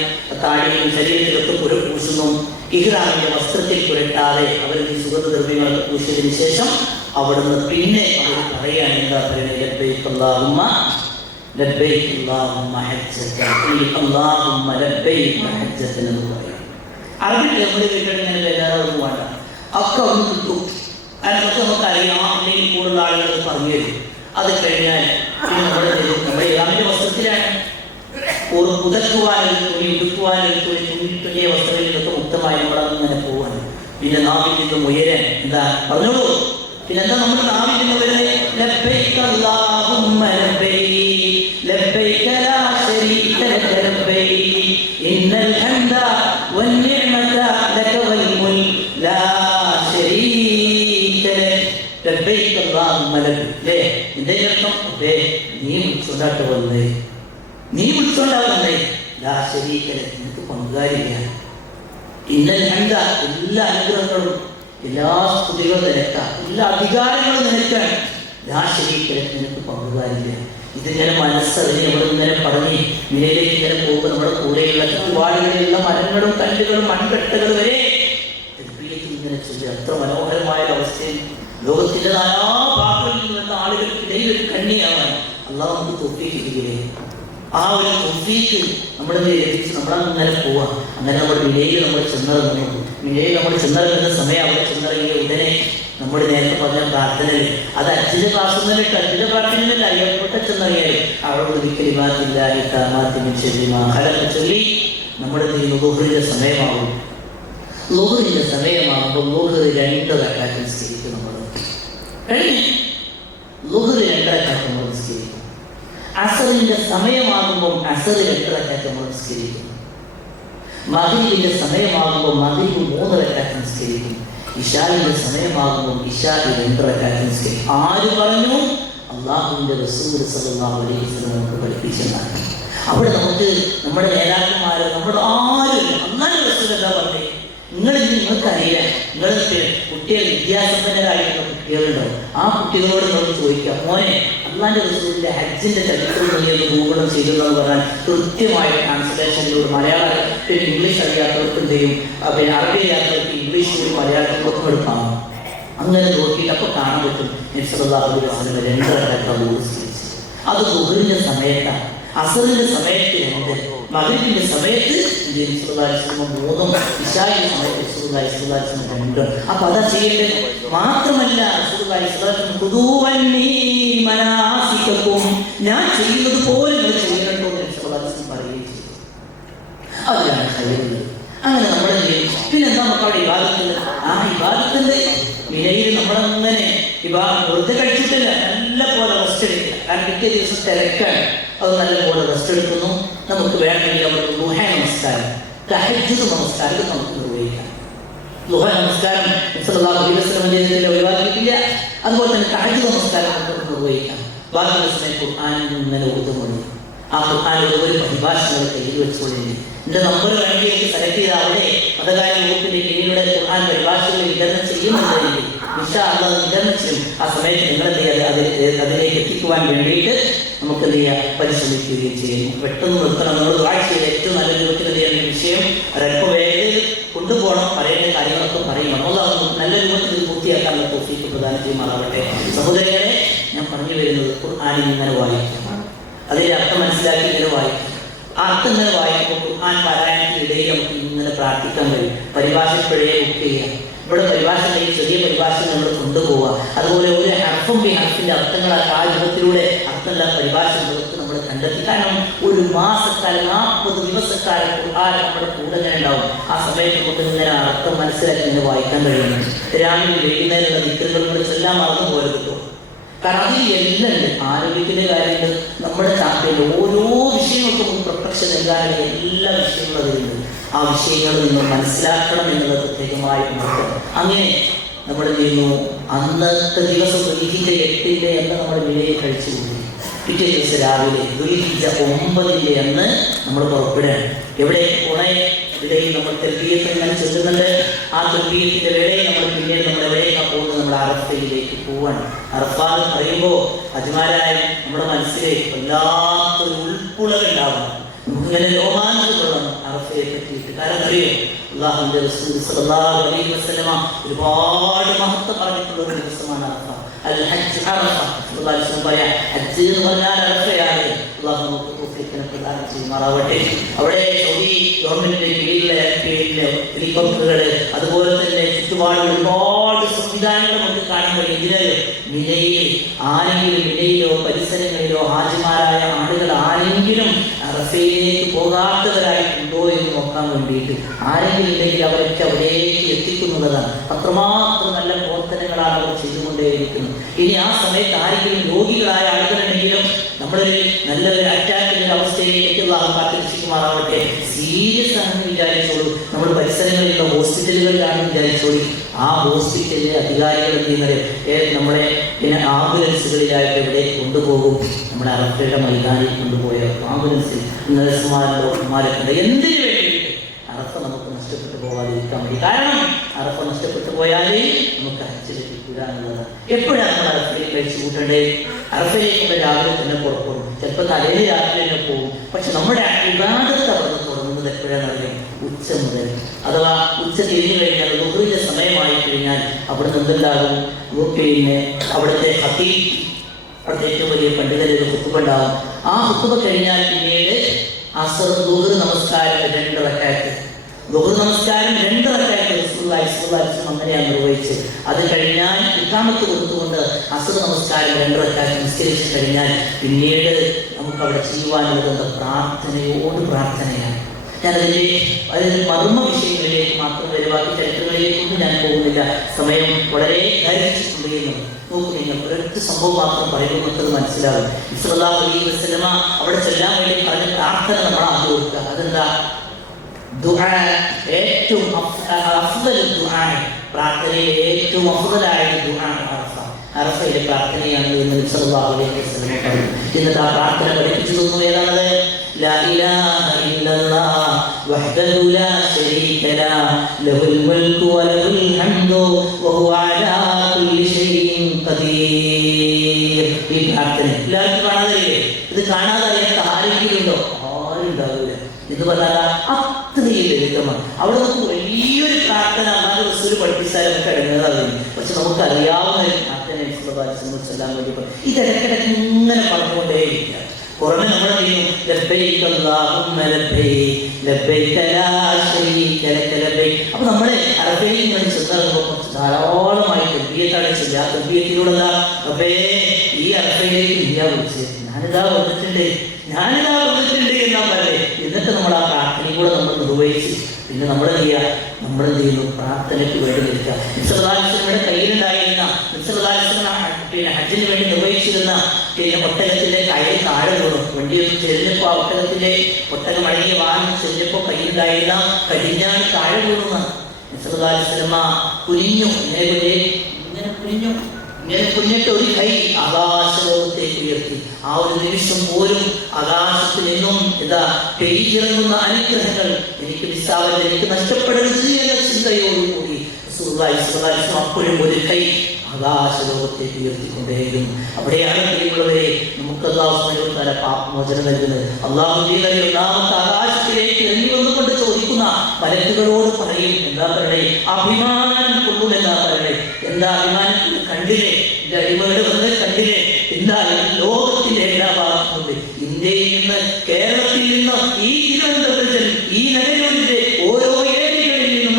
താടിയും ശരീരത്തിലൊക്കെ പൂശുന്നു. ഇഹ്റാമിന്റെ വസ്ത്രത്തിൽ പുരട്ടാതെ അവർ ഈ സുഗന്ധദ്രവ്യങ്ങൾ പൂശിയതിനു ശേഷം അവിടുന്ന് പിന്നെ അവർ പറയാൻ എന്താ പറയുന്നത്? ലബ്ബൈക അല്ലാഹുമ്മ ലബ്ബൈക അല്ലാഹുമ്മ ഹജ്ജത്തൻ, അല്ലാഹുമ്മ ലബ്ബൈക ഹജ്ജത്തൻ എന്ന് പറയും. അറബിൽ നമ്മൾ കേട്ടിട്ട് ഇങ്ങനെ ബേജാറൊന്നും വേണ്ട, ഒക്കെ ഒന്ന് കിട്ടും. അതിനൊക്കെ നമുക്കറിയാം. അല്ലെങ്കിൽ കൂടുതൽ ആളുകൾ പറഞ്ഞു തരും. അത് കഴിഞ്ഞാൽ നമ്മുടെ ഇറാമിന്റെ വസ്ത്രത്തിലാണ് പുതക്കുവാനൊരു തുണി, ഉടുക്കുവാനൊരു തുണി, തുണിയ വസ്ത്രങ്ങളിൽ നിന്നൊക്കെ മുക്തമായി നമ്മളങ്ങനെ പോവാൻ. പിന്നെ നാവിൽ നിന്നും ഉയരാൻ എന്താ പറഞ്ഞോളൂ? പിന്നെന്താ നമ്മുടെ നാവിൽ നിന്ന് വരുന്നത്? ലബ്ബൈക അല്ലാഹുമ്മ ലബ്ബൈക ലബ്ബൈക ലാ ശരീക ലക ലബ്ബൈക ഇന്നൽ ഹംദ വന്നിഅമത ലക വൽ മുൽക് ലാ ശരീക ലക ലബ്ബൈക അല്ലാഹുമ്മ ലബ്ബൈക. ഇതിന്റെ അർത്ഥം നീ വിളിച്ചോണ്ടാട്ട് വന്നേ, നീ വിളിച്ചോണ്ടാവുന്നേ, ലാ ശരീക ലക, നിനക്ക് പങ്കാരില്ല. ഇന്നൽ ഹംദ, എല്ലാ അനുഗ്രഹങ്ങളും എല്ലാ സ്തുതികളും നിനക്കാം, എല്ലാ അധികാരങ്ങളും നിനക്കാണ്. ലാ ശരീക ലക, നിനക്ക് പങ്കുകാരില്ല. ഇതിങ്ങനെ മനസ്സറിഞ്ഞ് നമ്മൾ ഇങ്ങനെ പറഞ്ഞ് നിലയിലേക്ക് ഇങ്ങനെ പോകുമ്പോൾ നമ്മുടെ കൂടെയുള്ള ചുറ്റുപാടുകളിലുള്ള മരങ്ങളും കല്ലുകളും മൺകെട്ടുകൾ വരെ ഇങ്ങനെ ചൊല്ലി അത്ര മനോഹരമായ അവസ്ഥയിൽ ലോകത്തിന്റെ നാനാ ഭാഗങ്ങളിൽ നിന്നുള്ള ആളുകൾക്കിടയിൽ ഒരു കണ്ണിയാവാൻ അള്ളാഹു നമുക്ക് തൊപ്പിക്കുകയെ. ആ ഒരു തൊപ്പിക്ക് നമ്മുടെ ലഭിച്ച് നമ്മളങ്ങനെ പോവാം. അങ്ങനെ നമ്മുടെ വിലയിൽ നമ്മൾ ചെന്നിറങ്ങുന്നു. വിലയിൽ നമ്മൾ ചെന്നിറങ്ങുന്ന സമയം അവിടെ ചെന്നിറങ്ങിയ ഉടനെ നമ്മൾ നേരത്തെ പറഞ്ഞ പ്രാർത്ഥനയിൽ അത് അച്ഛൻ്റെ ക്ലാസ്സൊന്നുമില്ല, അച്ഛൻ്റെ പ്രാർത്ഥനയിലല്ല, എവിടെ ചെന്നറിയാലും അവിടെ ഒരിക്കലും ചൊല്ലി നമ്മുടെ ലുഹറിന്റെ സമയമാകും. ലുഹറിന്റെ സമയമാകുമ്പോൾ ലുഹർ 2 റക്അത്ത് നിസ്കരിക്കും. നമ്മൾ ലുഹർ 2 റക്അത്ത് നമ്മൾ നിസ്കരിക്കും. അസറിന്റെ സമയമാകുമ്പോൾ അസർ 2 റക്അത്ത് നമ്മൾ നിസ്കരിക്കും. മഗ്രിബിന്റെ സമയമാകുമ്പോൾ മഗ്രിബ് 3 റക്അത്ത് നിസ്കരിക്കും. ഇശാഇന്റെ സമയമാകുമ്പോൾ ഇശാ 2 റക്അത്ത് നിസ്കരിക്കും. ആര് പറഞ്ഞു? അല്ലാഹുവിന്റെ റസൂൽ സല്ലല്ലാഹു അലൈഹി വസല്ലം നമുക്ക് പഠിപ്പിച്ചതാണ്. അവിടെ നമുക്ക് നമ്മുടെ നേതാക്കന്മാര് നമ്മുടെ ആരും അല്ലാഹുവിന്റെ റസൂൽ എന്താ പറഞ്ഞേ? നിങ്ങൾക്കറിയാം, നിങ്ങൾക്ക് കുട്ടികൾ വിദ്യാസമ്പന്നരായിട്ടുള്ള കുട്ടികളുണ്ടോ? ആ കുട്ടികളോട് നമ്മൾ ചോദിക്കാം, മോനെ അല്ലാഹുവിന്റെ റസൂലിന്റെ ഹജ്ജിന്റെ ചരിത്രം നീ ഗൂഗിളും ചെയ്തെന്ന് പറഞ്ഞാൽ കൃത്യമായ ട്രാൻസ്ലേഷനിലൂടെ മലയാളത്തിൽ ഇംഗ്ലീഷ് അറിയാത്തവർക്ക് എന്ത് ചെയ്യും, പിന്നെ അറബി അറിയാത്തവർക്ക് ഇംഗ്ലീഷിലും മലയാളത്തിലും എടുക്കാം. അങ്ങനെ നോക്കിയിട്ട് അപ്പോൾ കാണാൻ പറ്റും നബി സല്ലല്ലാഹു അലൈഹി വസല്ലം 2 റക്അത്ത് അത് ദുഹറിന്റെ സമയത്താണ്. അസറിന്റെ സമയത്ത് 2, മഗ്രിബിന്റെ സമയത്ത് 3, ഇശാഇന്റെ സമയത്ത് 2. അപ്പൊ അതാ ചെയ്യേണ്ടത്. മാത്രമല്ല ഞാൻ ചെയ്യുന്നത് പോലെ നിങ്ങൾ ചെയ്യണോ പറയുകയും ചെയ്തു. അതിലാണ് കഴിയുന്നത്. അങ്ങനെ നമ്മുടെ പിന്നെന്താ നമുക്ക് അവിടെ ഇബാദത്തുണ്ട്. ആ ഇബാദത്തിന്റെ വിലയിൽ നമ്മളങ്ങനെ വെറുതെ കഴിച്ചിട്ടില്ല, നല്ല പോലെ റെസ്റ്റ് എടുക്കുക. കാരണം പിറ്റേ ദിവസം തിരക്കാണ്, അത് നല്ല പോലെ റെസ്റ്റ് എടുക്കുന്നു. നമുക്ക് വേണമെങ്കിൽ അവിടെ ദുഹ നമസ്കാരം, തഹജ്ജുദ് നമസ്കാരം നമുക്ക് നിർവഹിക്കാം. ദുഹ നമസ്കാരം സല്ലല്ലാഹു അലൈഹി വസല്ലം ഒഴിവാക്കിയിട്ടില്ല. അതുപോലെ തന്നെ തഹജ്ജുദ് നമസ്കാരം നമുക്ക് നിർവഹിക്കാം. ബാക്കി സമയം ഖുർആനിൽ ഇങ്ങനെ ഓതുന്നു. ആ ഖുർആനിൽ ഒരു പരിഭാഷകൾ കയ്യിൽ വെച്ചുകൊണ്ടിരുന്നു. എന്റെ നമ്പർ വേണ്ടി എനിക്ക് സെലക്ട് ചെയ്ത അവിടെ മതകാര്യ വകുപ്പിന്റെ കീഴിലൂടെ ഖുർആൻ പരിഭാഷകൾ വിതരണം ചെയ്യുന്നുണ്ടെങ്കിൽ വിതരണം ചെയ്യും. ആ സമയത്ത് നിങ്ങൾ എന്ത് ചെയ്യുക, അതിലേക്ക് എത്തിക്കുവാൻ വേണ്ടിയിട്ട് നമുക്ക് എന്ത് ചെയ്യുക, പരിശ്രമിക്കുകയും ചെയ്യും. പെട്ടെന്ന് നിർത്തണം. നമ്മൾ വായിച്ചത് ഏറ്റവും നല്ല രൂപത്തിൽ എന്ത് ചെയ്യുന്ന വിഷയം ഒരല്പം വേഗത്തിൽ കൊണ്ടുപോകണം. പറയുന്ന കാര്യങ്ങളൊക്കെ പറയണം. അല്ലാഹു നല്ല രൂപത്തിൽ പൂർത്തിയാക്കാനുള്ള തൗഫീഖ് പ്രദാനം ചെയ്യുമാറാവട്ടെ. സഹോദരങ്ങളെ, ഞാൻ പറഞ്ഞു വരുന്നത് ഖുർആനിൽ ഇങ്ങനെ വായിക്കണം, അതിന്റെ അർത്ഥം മനസ്സിലാക്കി ഇങ്ങനെ വായിക്കും. ആ അർത്ഥം ഇങ്ങനെ വായിക്കുമ്പോൾ ഖുർആൻ പാരായണത്തിനിടയിൽ നമുക്ക് ഇങ്ങനെ പ്രാർത്ഥിക്കാൻ കഴിയും. പരിഭാഷപ്പെടേ ബുക്ക് ചെയ്യാം. ഇവിടെ പരിഭാഷയിൽ ചെറിയ പരിഭാഷ നമ്മൾ കൊണ്ടുപോവുക. അതുപോലെ ഒരു ഹർഫും ഈ ഹർഫിന്റെ അർത്ഥങ്ങൾ ആ രൂപത്തിലൂടെ അർത്ഥമുള്ള പരിഭാഷ നമുക്ക് നമ്മൾ കണ്ടെത്തി. കാരണം ഒരു മാസക്കാലം 40 ദിവസക്കാലം ഖുർആൻ നമ്മുടെ കൂടെ തന്നെ ഉണ്ടാവും. ആ സമയത്ത് നമുക്ക് ഇങ്ങനെ അർത്ഥം മനസ്സിലാക്കി ഇങ്ങനെ വായിക്കാൻ കഴിയുന്നു. രാവിലെ വൈകുന്നേരമുള്ള ദിക്റുകൾ നമ്മൾ എല്ലാം മറന്നു പോരുന്നു. കാരണം അതിൽ എല്ലാം ഉണ്ട്. ആരോഗ്യത്തിന്റെ കാര്യങ്ങൾ, നമ്മുടെ ചാപ്പയിൽ ഓരോ വിഷയങ്ങൾക്കും പ്രത്യക്ഷ നൽകാനുള്ള എല്ലാ വിഷയങ്ങളും അതിലുണ്ട്. ആ വിഷയങ്ങളിൽ നിന്ന് മനസ്സിലാക്കണം എന്നുള്ളത് പ്രത്യേകമായി ഉണർത്തും. അങ്ങനെ നമ്മൾ ചെയ്യുന്നു. അന്നത്തെ ദിവസം ദുൽഹിജ്ജ 8 എന്ന് നമ്മൾ വിലയിൽ കഴിച്ചു കൂടി. പിറ്റേ ദിവസം രാവിലെ ദുൽഹിജ്ജ 9 എന്ന് നമ്മൾ പുറപ്പെടുകയാണ്. എവിടെ പോണേ? ഇടയിൽ നമ്മൾ തൽബിയത്ത് ഇങ്ങനെ ചൊല്ലുന്നുണ്ട്. ആ തൽബിയത്തിന്റെ വേളയിൽ നമ്മൾ പിന്നീട് നമ്മൾ എവിടെയാണ് പോകുന്നത്? നമ്മൾ അറഫയിലേക്ക് പോവാണ്. അറഫ എന്ന് പറയുമ്പോൾ അജ്മാരായ നമ്മുടെ മനസ്സിലേക്ക് വല്ലാത്തൊരു ഉൾപ്പുളകുണ്ടാവും. നമുക്കിങ്ങനെ രോമാഞ്ചം അറഫയെ പറ്റിയിട്ട്. കാരണം അറിയോ, അല്ലാഹുവിന്റെ റസൂൽ സല്ലല്ലാഹു അലൈഹി വസല്ലമ ഒരുപാട് മഹത്വം പറഞ്ഞിട്ടുള്ള ഒരു ദിവസമാണ് അറഫ. അൽ ഹജ്ജ് അറഫ. പറയാം, ഹജ്ജ് എന്ന് പറഞ്ഞാൽ അറഫയാണ്. അല്ലാഹു നമുക്ക് തൗഫീഖിനെ പ്രദാനം ചെയ്യുമാറാവട്ടെ. അവിടെ സൗദി ഗവൺമെന്റിന്റെ കീഴിലെ ഹെലികോപ്റ്ററുകൾ, അതുപോലെ തന്നെ ചുറ്റുപാട് ഒരുപാട് സംവിധാനങ്ങൾ നമുക്ക് കാണാൻ കഴിയും. ഇതിനല്ലോ മിനയിൽ ആരെങ്കിലും മിനയിലോ പരിസരങ്ങളിലോ ഹാജിമാരായ ആളുകൾ ആരെങ്കിലും അറഫയിലേക്ക് പോകാത്തവരായിട്ടുണ്ടോ എന്ന് നോക്കാൻ വേണ്ടിയിട്ട് ആരെങ്കിലും ഉണ്ടെങ്കിൽ അവരൊക്കെ അവിടേക്ക് എത്തിക്കുന്നതാണ്. അത്രമാത്രം നല്ല പ്രവർത്തനങ്ങളാണ് അവർ ചെയ്തുകൊണ്ടേയിരിക്കുന്നത്. ഇനി ആ സമയത്ത് ആരെങ്കിലും രോഗികളായ ആളുകളുണ്ടെങ്കിലും നമ്മളൊരു നല്ലൊരു അറ്റാക്കിന്റെ അവസ്ഥയിലേക്ക് കാത്തിരക്ഷിക്കുമാറാവട്ടെ. സീരിയസ് ആണെന്ന് വിചാരിച്ചോളൂ. നമ്മൾ പരിസരങ്ങളിലുള്ള ഹോസ്പിറ്റലുകളിലാണെന്ന് വിചാരിച്ചോളൂ. ആ ഹോസ്പിറ്റലിലെ അധികാരികൾ എന്ത് ചെയ്യുന്നത് നമ്മളെ പിന്നെ ആംബുലൻസുകളിലായിട്ട് ഇവിടെ കൊണ്ടുപോകും. നമ്മുടെ അറഫയുടെ മൈതാനിൽ കൊണ്ടുപോയ ആംബുലൻസിൽ നഴ്സുമാരും ഡോക്ടർമാരൊക്കെ ഉണ്ട്. എന്തിനു വേണ്ടി? അറഫ നമുക്ക് നഷ്ടപ്പെട്ടു പോകാതിരിക്കാൻ വേണ്ടി. കാരണം അറഫ നഷ്ടപ്പെട്ടു പോയാലേ നമുക്ക് ഹജ്ജ് ലഭിക്കുക എന്നുള്ളതാണ്. എപ്പോഴാണ് നമ്മൾ അറഫയിൽ കഴിച്ചു കൂട്ടേണ്ടത്? അറഫയിലേക്ക് രാവിലെ തന്നെ പുറപ്പെടും, ചിലപ്പോൾ തലേന്ന് രാത്രി തന്നെ പോകും. പക്ഷെ നമ്മുടെ ഇബാദത്ത് അവിടെ തുടങ്ങുന്നത് എപ്പോഴാണ് അറിയാം? ഉച്ച മുതൽ. അഥവാ ഉച്ച തിരിഞ്ഞു കഴിഞ്ഞാൽ ദുഹറിന്റെ സമയമായി കഴിഞ്ഞാൽ അവിടെ നിന്നുണ്ടാകും പിന്നെ അവിടുത്തെ ഹത്തീബ്, അവിടുത്തെ ഏറ്റവും വലിയ പണ്ഡിതരുടെ ഹുത്തുബ ഉണ്ടാകും. ആ ഹുത്തുബ കഴിഞ്ഞാൽ പിന്നീട് അസ്ർ ദുഹർ നമസ്കാരം 2 റക്അത്ത്, ദുഹർ നമസ്കാരം 2 റക്അത്ത് റസൂലുള്ളാഹി സ്വല്ലല്ലാഹു അലൈഹി വസല്ലം അങ്ങനെയാണ് നിർവഹിച്ചത്. അത് കഴിഞ്ഞാൽ ഇഖാമത്ത് കൊടുത്തുകൊണ്ട് അസ്ർ നമസ്കാരം 2 റക്അത്ത് നിസ്കരിച്ചു കഴിഞ്ഞാൽ പിന്നീട് നമുക്ക് അവിടെ ചെയ്യുവാനുള്ളത് പ്രാർത്ഥനയോട് പ്രാർത്ഥനയാണ്. അതിന് മർമ്മ വിഷയങ്ങളിലേക്ക് മാത്രം വരുവാക്കി ചരിത്രങ്ങളിലേക്കൊന്നും ഞാൻ പോകുന്നില്ല, സമയം വളരെ ദൈർഘ്യമുണ്ടെന്ന്. നോക്കൂ, നിങ്ങൾ ഒരൊറ്റ സംഭവം മാത്രം പറയുമ്പോൾ നമുക്കത് മനസ്സിലാവും. സല്ലല്ലാഹു അലൈഹി വസല്ലമ അവിടെ ചെല്ലാൻ വേണ്ടി പറഞ്ഞ പ്രാർത്ഥന നമ്മൾ ആദ്യം കൊടുക്കുക. അതെന്താ? ദുആ, ഏറ്റവും പ്രാർത്ഥനയിലെ ഏറ്റവും അഫ്ളലായ ദുആ അറഫയിലെ പ്രാർത്ഥനയാണ് എന്ന് സല്ലല്ലാഹു അലൈഹി വസല്ലം പറഞ്ഞു. എന്നിട്ട് ആ പ്രാർത്ഥന പഠിപ്പിച്ചു തന്നു. ഏതാണത്? لا إله إلا الله وحده لا شريك له له الملك وله الحمد وهو على كل شيء قدير. ഈ പ്രാർത്ഥന എല്ലാവർക്കും കാണാതില്ലേ? ഇത് കാണാതായിട്ട് ആരെങ്കിലും ഉണ്ടോ? ആരും ഉണ്ടാവില്ല. ഇത് പറഞ്ഞാൽ അത്രയും ലളിതമാണ്. അവിടെ നമുക്ക് വലിയൊരു പ്രാർത്ഥന റസൂൽ പഠിപ്പിച്ചാൽ നമുക്ക് ഇടങ്ങേറാകും. പക്ഷെ നമുക്ക് അറിയാവുന്ന ഒരു പ്രാർത്ഥന ചെല്ലാൻ വേണ്ടി ഇതിടക്കിടക്ക് ഇങ്ങനെ പറഞ്ഞുകൊണ്ടേയിരിക്കുക. പുറമെ നമ്മളെ ചെയ്യും ലബ്ബൈക അല്ലാഹുമ്മ ലബ്ബൈക ലബ്ബൈക ലാ ശരീക ലക ലബ്ബൈക. അപ്പോൾ നമ്മൾ അറബിയിൽ നിന്ന് ചെറുതാകുമ്പോൾ ധാരാളമായി തദ്ബീയത്താണ് ചെയ്യുക. ആ തദ്ബീയത്തിലൂടെ റബ്ബേ ഈ അറബിയിലേക്ക് ഇന്ത്യ വിളിച്ചത് ഞാനിതാ വന്നിട്ടുണ്ട് എന്നാ പറയേ. എന്നിട്ട് നമ്മൾ ആ പ്രാർത്ഥനയും കൂടെ നമ്മൾ നിർവഹിച്ച് പിന്നെ നമ്മളെന്ത് ചെയ്യുക? നമ്മളെന്ത് പ്രാർത്ഥനയ്ക്ക് വേണ്ടി നിൽക്കുക. നിസ്സലാലിന്റെ കയ്യിലുണ്ടായിരുന്ന പിന്നെ ഹജ്ജിന് വേണ്ടി നിർവഹിച്ചിരുന്ന പിന്നെ ഒട്ടകത്തിന്റെ കയ്യിൽ താഴെ വീണു. വണ്ടി ചെല്ലിപ്പോ ആ ഒട്ടകം അഴകിയ വാഹനം ചെല്ലിപ്പോ കയ്യിലുണ്ടായിരുന്ന കടിഞ്ഞാണ് താഴെ വീണുന്നാണ്. നിസ്സലാലിസ്ലമ കുനിഞ്ഞു, ഇങ്ങനെ കുഞ്ഞിട്ട് ഒരു കൈ ആകാശലോകത്തേക്ക് ഉയർത്തി. ആ ഒരു നിമിഷം പോലും ആകാശത്തിൽ നിന്നും പെയ്തിറങ്ങുന്ന അനുഗ്രഹങ്ങൾ എനിക്ക് വിസാവൽ, എനിക്ക് നഷ്ടപ്പെടരുത് എന്ന ചിന്തയോടുകൂടി അപ്പോഴും ഒരു കൈ ആകാശലോകത്തേക്ക് ഉയർത്തിക്കൊണ്ടേയിരുന്നു. അവിടെയാണ് പ്രിയമുള്ളവരെ നമുക്ക് അല്ലാഹു പാപമോചനം നൽകുന്നത്. അല്ലാഹുവിന്റെ ഒന്നാമത്തെ ആകാശത്തിലേക്ക് ഇറങ്ങി വന്നുകൊണ്ട് ചോദിക്കുന്ന മലക്കുകളോട് പറയും, എന്താ പറയണേ? അഭിമാനം കൊള്ളുമെന്നാ പറയണേ. എന്താ അഭിമാനം? കണ്ടില്ലേ, എന്റെ അടിമകള് വന്ന് കണ്ടില്ലേ? എന്താ ലോകത്തിന്റെ എല്ലാ ഭാഗത്തുണ്ട്. ഇന്ത്യയിൽ നിന്ന്, കേരളത്തിൽ നിന്ന്, ഈ തിരുവനന്തപുരത്തിൽ, ഈ നിലയൂരിന്റെ ഓരോ ഏരിയകളിൽ നിന്നും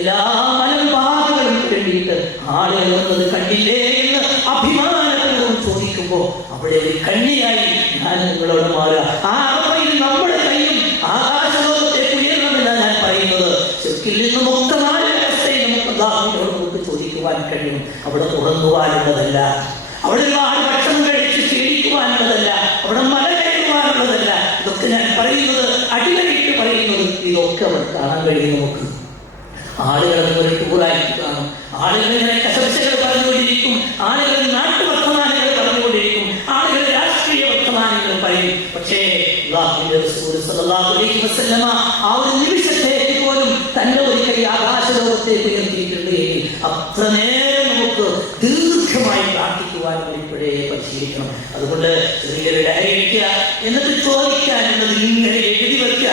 എല്ലാ മലമ്പാതകളും വേണ്ടിയിട്ട് ആളുകൾ വന്നത് കണ്ടില്ലേ എന്ന് അഭിമാനപൂർവ്വം ചോദിക്കുമ്പോൾ അവിടെ ഒരു കണ്ണിയായി ഞാൻ നിങ്ങളോട് മാറുക. ആ അറഫയിൽ നമ്മുടെ കൈയും ആകാശലോകത്തേക്ക് ഉയരണമെന്നാണ് ഞാൻ പറയുന്നത്. ചെറുക്കിൽ നിന്ന് മുക്തമായ അവസ്ഥയിൽ നമുക്ക് അല്ലാഹുവിനോട് നമുക്ക് ചോദിക്കുവാൻ കഴിയും. അവിടെ ഉറങ്ങുവാനുള്ളതല്ല, അവിടെ ഒരുപാട് ഭക്ഷണം കഴിച്ച് ക്ഷീണിക്കുവാനുള്ളതല്ല, അവിടെ മല കയറുവാനുള്ളതല്ല. ഇതൊക്കെ ഞാൻ പറയുന്നത് അടിവരയിട്ട് പറയുന്നത് ഇതൊക്കെ അവിടെ കാണാൻ കഴിയും. നമുക്ക് ആളുകൾ ഒരു ടൂറായിട്ട് കാണും, ആളുകൾ ഇങ്ങനെ കശപിശകൾ പറഞ്ഞുകൊണ്ടിരിക്കും, ആളുകൾ നാട്ടുവർത്തമാനങ്ങൾ പറഞ്ഞുകൊണ്ടിരിക്കും, ആളുകൾ രാഷ്ട്രീയ വർത്തമാനങ്ങൾ പറയും. പക്ഷേ ആ ഒരു നിമിഷത്തേക്ക് പോലും തന്റെ ഒരു കൈ ആകാശലോകത്തേക്ക് ഉയർത്തിയിട്ടുണ്ട് എങ്കിൽ അത്ര നേരം നമുക്ക് ദീർഘമായി പ്രാർത്ഥിക്കുവാൻ ഇപ്പോഴേ പരിശീലിക്കണം. അതുകൊണ്ട് ചെറിയൊരു അയക്കുക, എന്നിട്ട് ചോദിക്കാൻ എന്നത് ഇങ്ങനെ എഴുതി വയ്ക്കുക.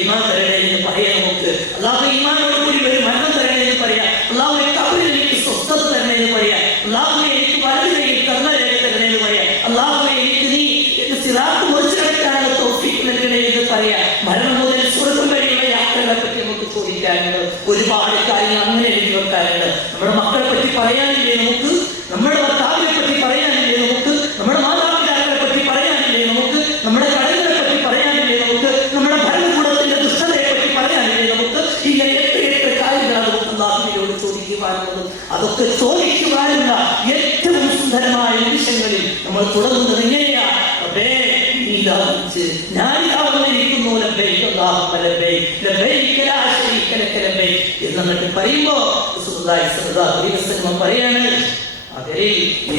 ഈമാൻ തരണേ എന്ന് പറയാം. നമുക്ക് അല്ലാഹു ഈമാനോട് കൂടി ഒരു മരണം തരണേ എന്ന് പറയാം. അല്ലാഹുവേ ഖബറിൽ എനിക്ക് സ്വസ്ഥത തരണേ എന്ന് പറയാം. അല്ലാഹുവേ എനിക്ക് വലതു കൈയിൽ കർമ്മരേഖ തരണേ എന്ന് പറയാം. അല്ലാഹുവേ എനിക്ക് നീ സിറാത്ത് മുറിച്ചു കിടക്കാനുള്ള തൗഫീഖ് നൽകണേ എന്ന് പറയാം. മരണം മുതൽ സ്വർഗ്ഗം വരെയുള്ള യാത്രകളെ പറ്റി നമുക്ക് ചോദിക്കാനുണ്ട്. ഒരുപാട് കാര്യങ്ങൾ അങ്ങനെ എഴുതി വെക്കാനുണ്ട്. നമ്മുടെ മക്കളെ പറ്റി പറയാനില്ലേ നമുക്ക്? നമ്മുടെ ഭർത്താവിനെ പറ്റി പറയാനില്ലേ നമുക്ക്? നമ്മുടെ മാതാപിതാക്കളെ പറ്റി പറയാനില്ലേ അതൊക്കെ ചോദിക്കുവാനുള്ള ഏറ്റവും സുന്ദരമായ നിമിഷങ്ങളിൽ നമ്മൾ തുടങ്ങുന്നത് എങ്ങനെയാ? എന്നിട്ട് പറയുമ്പോ പറയാണ്, അവരിൽ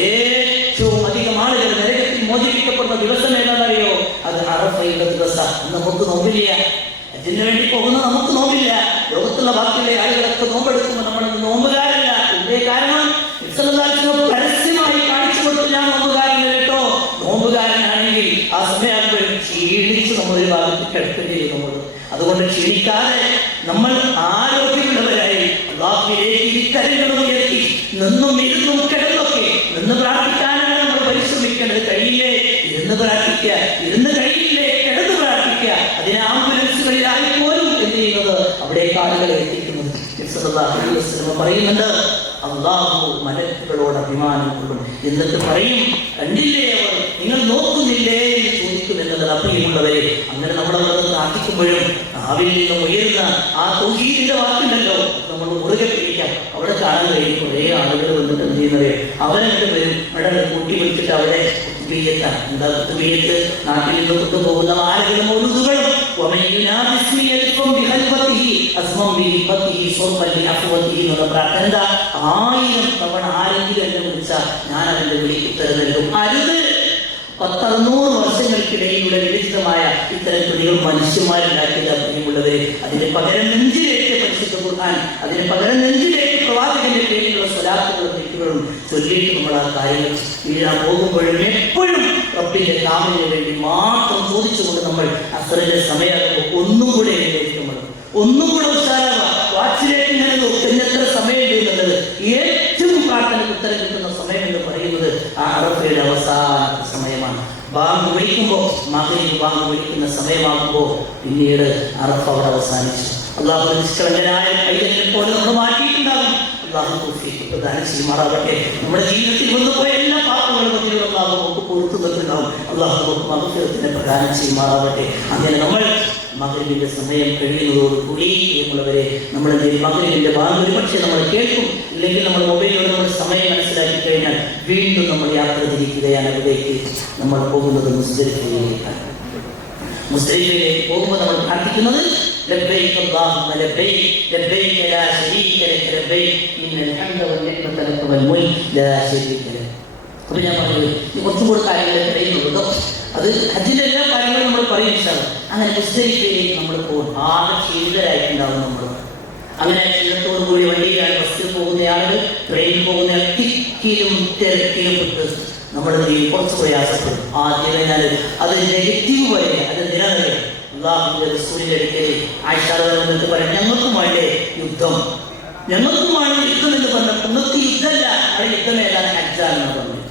ഏറ്റവും അധികം ആളുകൾ നരകത്തിൽ മോചിപ്പിക്കപ്പെടുന്ന ദിവസം ഏതാണെന്നറിയോ? അത് അറഫയുടെ ദിവസം. നമുക്ക് നോമ്പില്ല, അതിനു വേണ്ടി പോകുന്ന നമുക്ക് നോമ്പില്ല. ലോകത്തുള്ള ബാക്കിയുള്ള ആളുകളൊക്കെ നോമ്പെടുക്കുമ്പോൾ നമ്മൾ നോമ്പുകാരല്ല. എന്തേ കാരണം? പരസ്യമായി കാണിച്ചു കൊടുത്തു, ഞാൻ നോമ്പുകാരല്ല കേട്ടോ. നോമ്പുകാരനാണെങ്കിൽ ആ സമയമാകുമ്പോഴും ക്ഷീണിച്ച് നമ്മൾ ഒരു ഭാഗത്ത് കിടക്കേണ്ടി നമ്മൾ. അതുകൊണ്ട് ക്ഷീണിക്കാതെ നമ്മൾ ആരോഗ്യമുള്ളവരായി അല്ലാഹുവിലേക്ക് ഇക്കരങ്ങളും ഉയർത്തി നിന്നും ഇരുന്നും കിടന്നൊക്കെ നിന്ന് പ്രാർത്ഥിക്കാനാണ് നമ്മൾ പരിശ്രമിക്കേണ്ടത്. കഴിയില്ലേ ഇരുന്ന് പ്രാർത്ഥിക്കുക, ഇരുന്ന് കഴിയില്ലേ കിടന്ന് പ്രാർത്ഥിക്കുക. അതിന് ആംബുലൻസുകളിലായി പോലും എന്ത് ചെയ്യുന്നത് അവിടേക്ക് ആളുകളെ എത്തിക്കുന്നത്. പറയുന്നുണ്ട്, അല്ലാഹു മലക്കുകളോട് അഭിമാനം കൊള്ളും. എന്നിട്ട് പറയും, കണ്ടില്ലേ അവർ, നിങ്ങൾ നോക്കുന്നില്ലേ എന്ന് ചോദിക്കും എന്നത്. അപ്രിയമുള്ളവരെ, അങ്ങനെ നമ്മളത് പ്രാർത്ഥിക്കുമ്പോഴും നാവിൽ നിന്നും ഉയരുന്ന ആ തൗഹീദിന്റെ വാക്കുണ്ടല്ലോ, നമ്മൾ മുറുകെ പിടിക്കാം. അവിടെ കാണാൻ കഴിയും കുറേ ആളുകൾ വന്നിട്ട് എന്ത് ചെയ്യുന്നത്, അവരെന്ത് വരും, അവിടെ കൂട്ടി വിളിച്ചിട്ട് അവിടെ കുത്തുബിയ്യത്താണ്. എന്താ കുത്തുബിയ്യത്ത്? നാട്ടിൽ നിന്ന് കൊണ്ടുപോകുന്ന ആളുകളും ഒഴുതുകളും പ്രാർത്ഥന. 1000 തവണ ആരെങ്കിലും എന്നെ വിളിച്ചാൽ ഞാൻ അതിന്റെ വിളിക്ക് ഉത്തരം നൽകും. അരുത്. 100-600 വർഷങ്ങൾക്കിടയിലുള്ള വിവിധമായ ഇത്തരം തുണികൾ മനുഷ്യന്മാരുണ്ടാക്കിയത് പ്രിയമുള്ളവരെ. അതിന് പകരം നെഞ്ചിലേക്ക് പരിശുദ്ധ ഖുർആൻ, അതിന് പകരം നെഞ്ചിലേക്ക് പ്രവാചകന്റെ പേരിലുള്ള സ്വലാത്തുകളും ദിക്റുകളും ചൊല്ലിയിട്ട് നമ്മൾ ആ കാര്യങ്ങൾ വീഴാൻ പോകുമ്പോഴും എപ്പോഴും റബ്ബിന്റെ കാമിന് വേണ്ടി മാത്രം ചോദിച്ചുകൊണ്ട് നമ്മൾ അസ്റിന്റെ സമയമാകുമ്പോൾ ഒന്നും കൂടെ എഴുന്നേറ്റ് നമ്മൾ ഒന്നും കൂടെ ഉത്സാഹമാണ്. വാച്ചിലേക്ക് ഇങ്ങനെ നോക്കുന്ന എത്ര സമയമുണ്ട് എന്നുള്ളത്. ഏറ്റവും പ്രാർത്ഥനയ്ക്ക് ഉത്തരം കിട്ടുന്ന സമയം എന്ന് പറയുന്നത് ആ അറഫയുടെ അവസാന സമയമാണ്. ബാങ്ക് വിളിക്കുമ്പോൾ, മഗ്‌രിബ് ബാങ്ക് വിളിക്കുന്ന സമയമാകുമ്പോൾ പിന്നീട് അറഫ അവിടെ അവസാനിച്ചു. അല്ലാഹു നിഷ്കളങ്കനായ പൈതലിനെ പോലെ നമ്മൾ മാറ്റിയിട്ടുണ്ടാകും. അല്ലാഹു തൗഫീഖ് പ്രദാനം ചെയ്യുമാറാകട്ടെ. നമ്മുടെ ജീവിതത്തിൽ വന്നുപോയ എല്ലാ പാപങ്ങളും അല്ലാഹു നമുക്ക് പുറത്തു തന്നിട്ടുണ്ടാവും. അല്ലാഹു നമുക്ക് മഗ്‌ഫിറത്തിനെ പ്രദാനം ചെയ്യുമാറാകട്ടെ. അങ്ങനെ നമ്മൾ മഗ്‌രിബിന്റെ സമയം കഴിയുന്നതോടുകൂടി പ്രിയമുള്ളവരെ, നമ്മൾ മഗ്‌രിബിന്റെ ബാങ്ക് ഒരു പക്ഷേ നമ്മൾ കേൾക്കും, ഇല്ലെങ്കിൽ നമ്മൾ മൊബൈലിലൂടെ നമ്മൾ സമയം മനസ്സിലാക്കി കഴിഞ്ഞാൽ വീണ്ടും നമ്മൾ യാത്ര തിരിക്കുകയാണ്. അതിലേക്ക് നമ്മൾ പോകുന്നത് മുസ്ദലിഫയിലേക്കാണ്. മുസ്ദലിഫയിലേക്ക് പോകുമ്പോൾ നമ്മൾ പ്രാർത്ഥിക്കുന്നത് ലബ്ബൈക അല്ലാഹുമ്മ ലബ്ബൈക ലബ്ബൈക ലാ ശരീക ലക ലബ്ബൈക ഇന്നൽ ഹംദ വൽ നിഅമത ലക വൽ മുൽക് ലാ ശരീക ലക. അപ്പോൾ ഞാൻ പറഞ്ഞത് കുറച്ചും കൂടെ കാര്യങ്ങൾ പറയുന്നുള്ളൂ. അത് ഹജ്ജിന്റെ എല്ലാ കാര്യങ്ങളും നമ്മൾ പറയും. അങ്ങനെ മുസ്ദലിഫയിലേക്ക് നമ്മൾ പോകും. ആകെ ക്ഷീണിതരായിട്ടുണ്ടാവും നമ്മൾ. അങ്ങനെ ക്ഷീണത്തോടുകൂടി വണ്ടിയിലാണ് ബസ്സിൽ പോകുന്ന ആളുകൾ, ട്രെയിനിൽ പോകുന്ന ആൾ തിക്കിലും തിരക്കിലും പെട്ട് നമ്മൾ കുറച്ച് പ്രയാസപ്പെടും. ആദ്യമേ ഞാൻ അത് നെഗറ്റീവ് പറയുക, അത് നിലനിൽക്കുക. അല്ലാഹുവിന്റെ റസൂലിന്റെ അടുക്കൽ ആയിഷ റളിയല്ലാഹു പറയാം, ഞങ്ങൾക്കുമായില്ലേ യുദ്ധം, ഞങ്ങൾക്കുമാണ് യുദ്ധം എന്ന് പറഞ്ഞാൽ നിങ്ങൾക്ക് യുദ്ധമല്ല, അവിടെ യുദ്ധം ഏതാണ്? ഹജ്ജാണെന്ന് പറഞ്ഞു.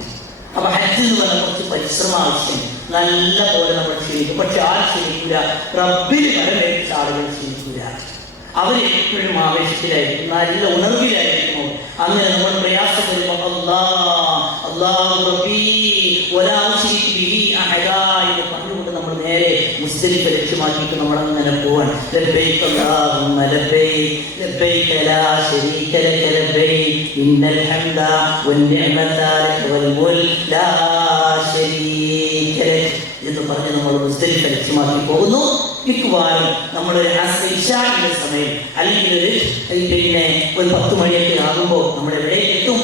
അപ്പൊ ഹജ്ജ് എന്ന് പറഞ്ഞാൽ കുറച്ച് പരിശ്രമം ആവശ്യം. നല്ല പോലെ നമ്മൾ ക്ഷീണിക്കും. പക്ഷെ ആര് ക്ഷീണിക്കൂല? റബ്ബിന് വരവേൽപ്പിച്ച ആളുകൾ ക്ഷീണിക്കൂല. അവരെപ്പോഴും ആവേശത്തിലായിരിക്കും, നല്ല ഉണർവിലായിരിക്കും. അങ്ങനെ നമ്മൾ പ്രയാസപ്പെടുമ്പോൾ പറഞ്ഞുകൊണ്ട് നമ്മൾ നേരെ മുസ്ദലിഫ ലക്ഷ്യമാക്കിയിട്ട് നമ്മൾ അങ്ങനെ പോവാൻ. ലബ്ബൈക അല്ലാഹുമ്മ ലബ്ബൈക ലബ്ബൈക ലാ ശരീക ലക ലബ്ബൈക ഇന്നൽ ഹംദ വൻ നിഅമത ലക വൽ മുൽക് ലാ ശരീക ലക എന്ന് പറഞ്ഞ് നമ്മൾ മുസ്ദലിഫ ലക്ഷ്യമാക്കി പോകുന്നു. മിക്കവാറും നമ്മളൊരു ഇശാഇന്റെ സമയം അല്ലെങ്കിൽ ഒരു 10 മണിയൊക്കെ ആകുമ്പോൾ നമ്മൾ എവിടേക്ക് എത്തും?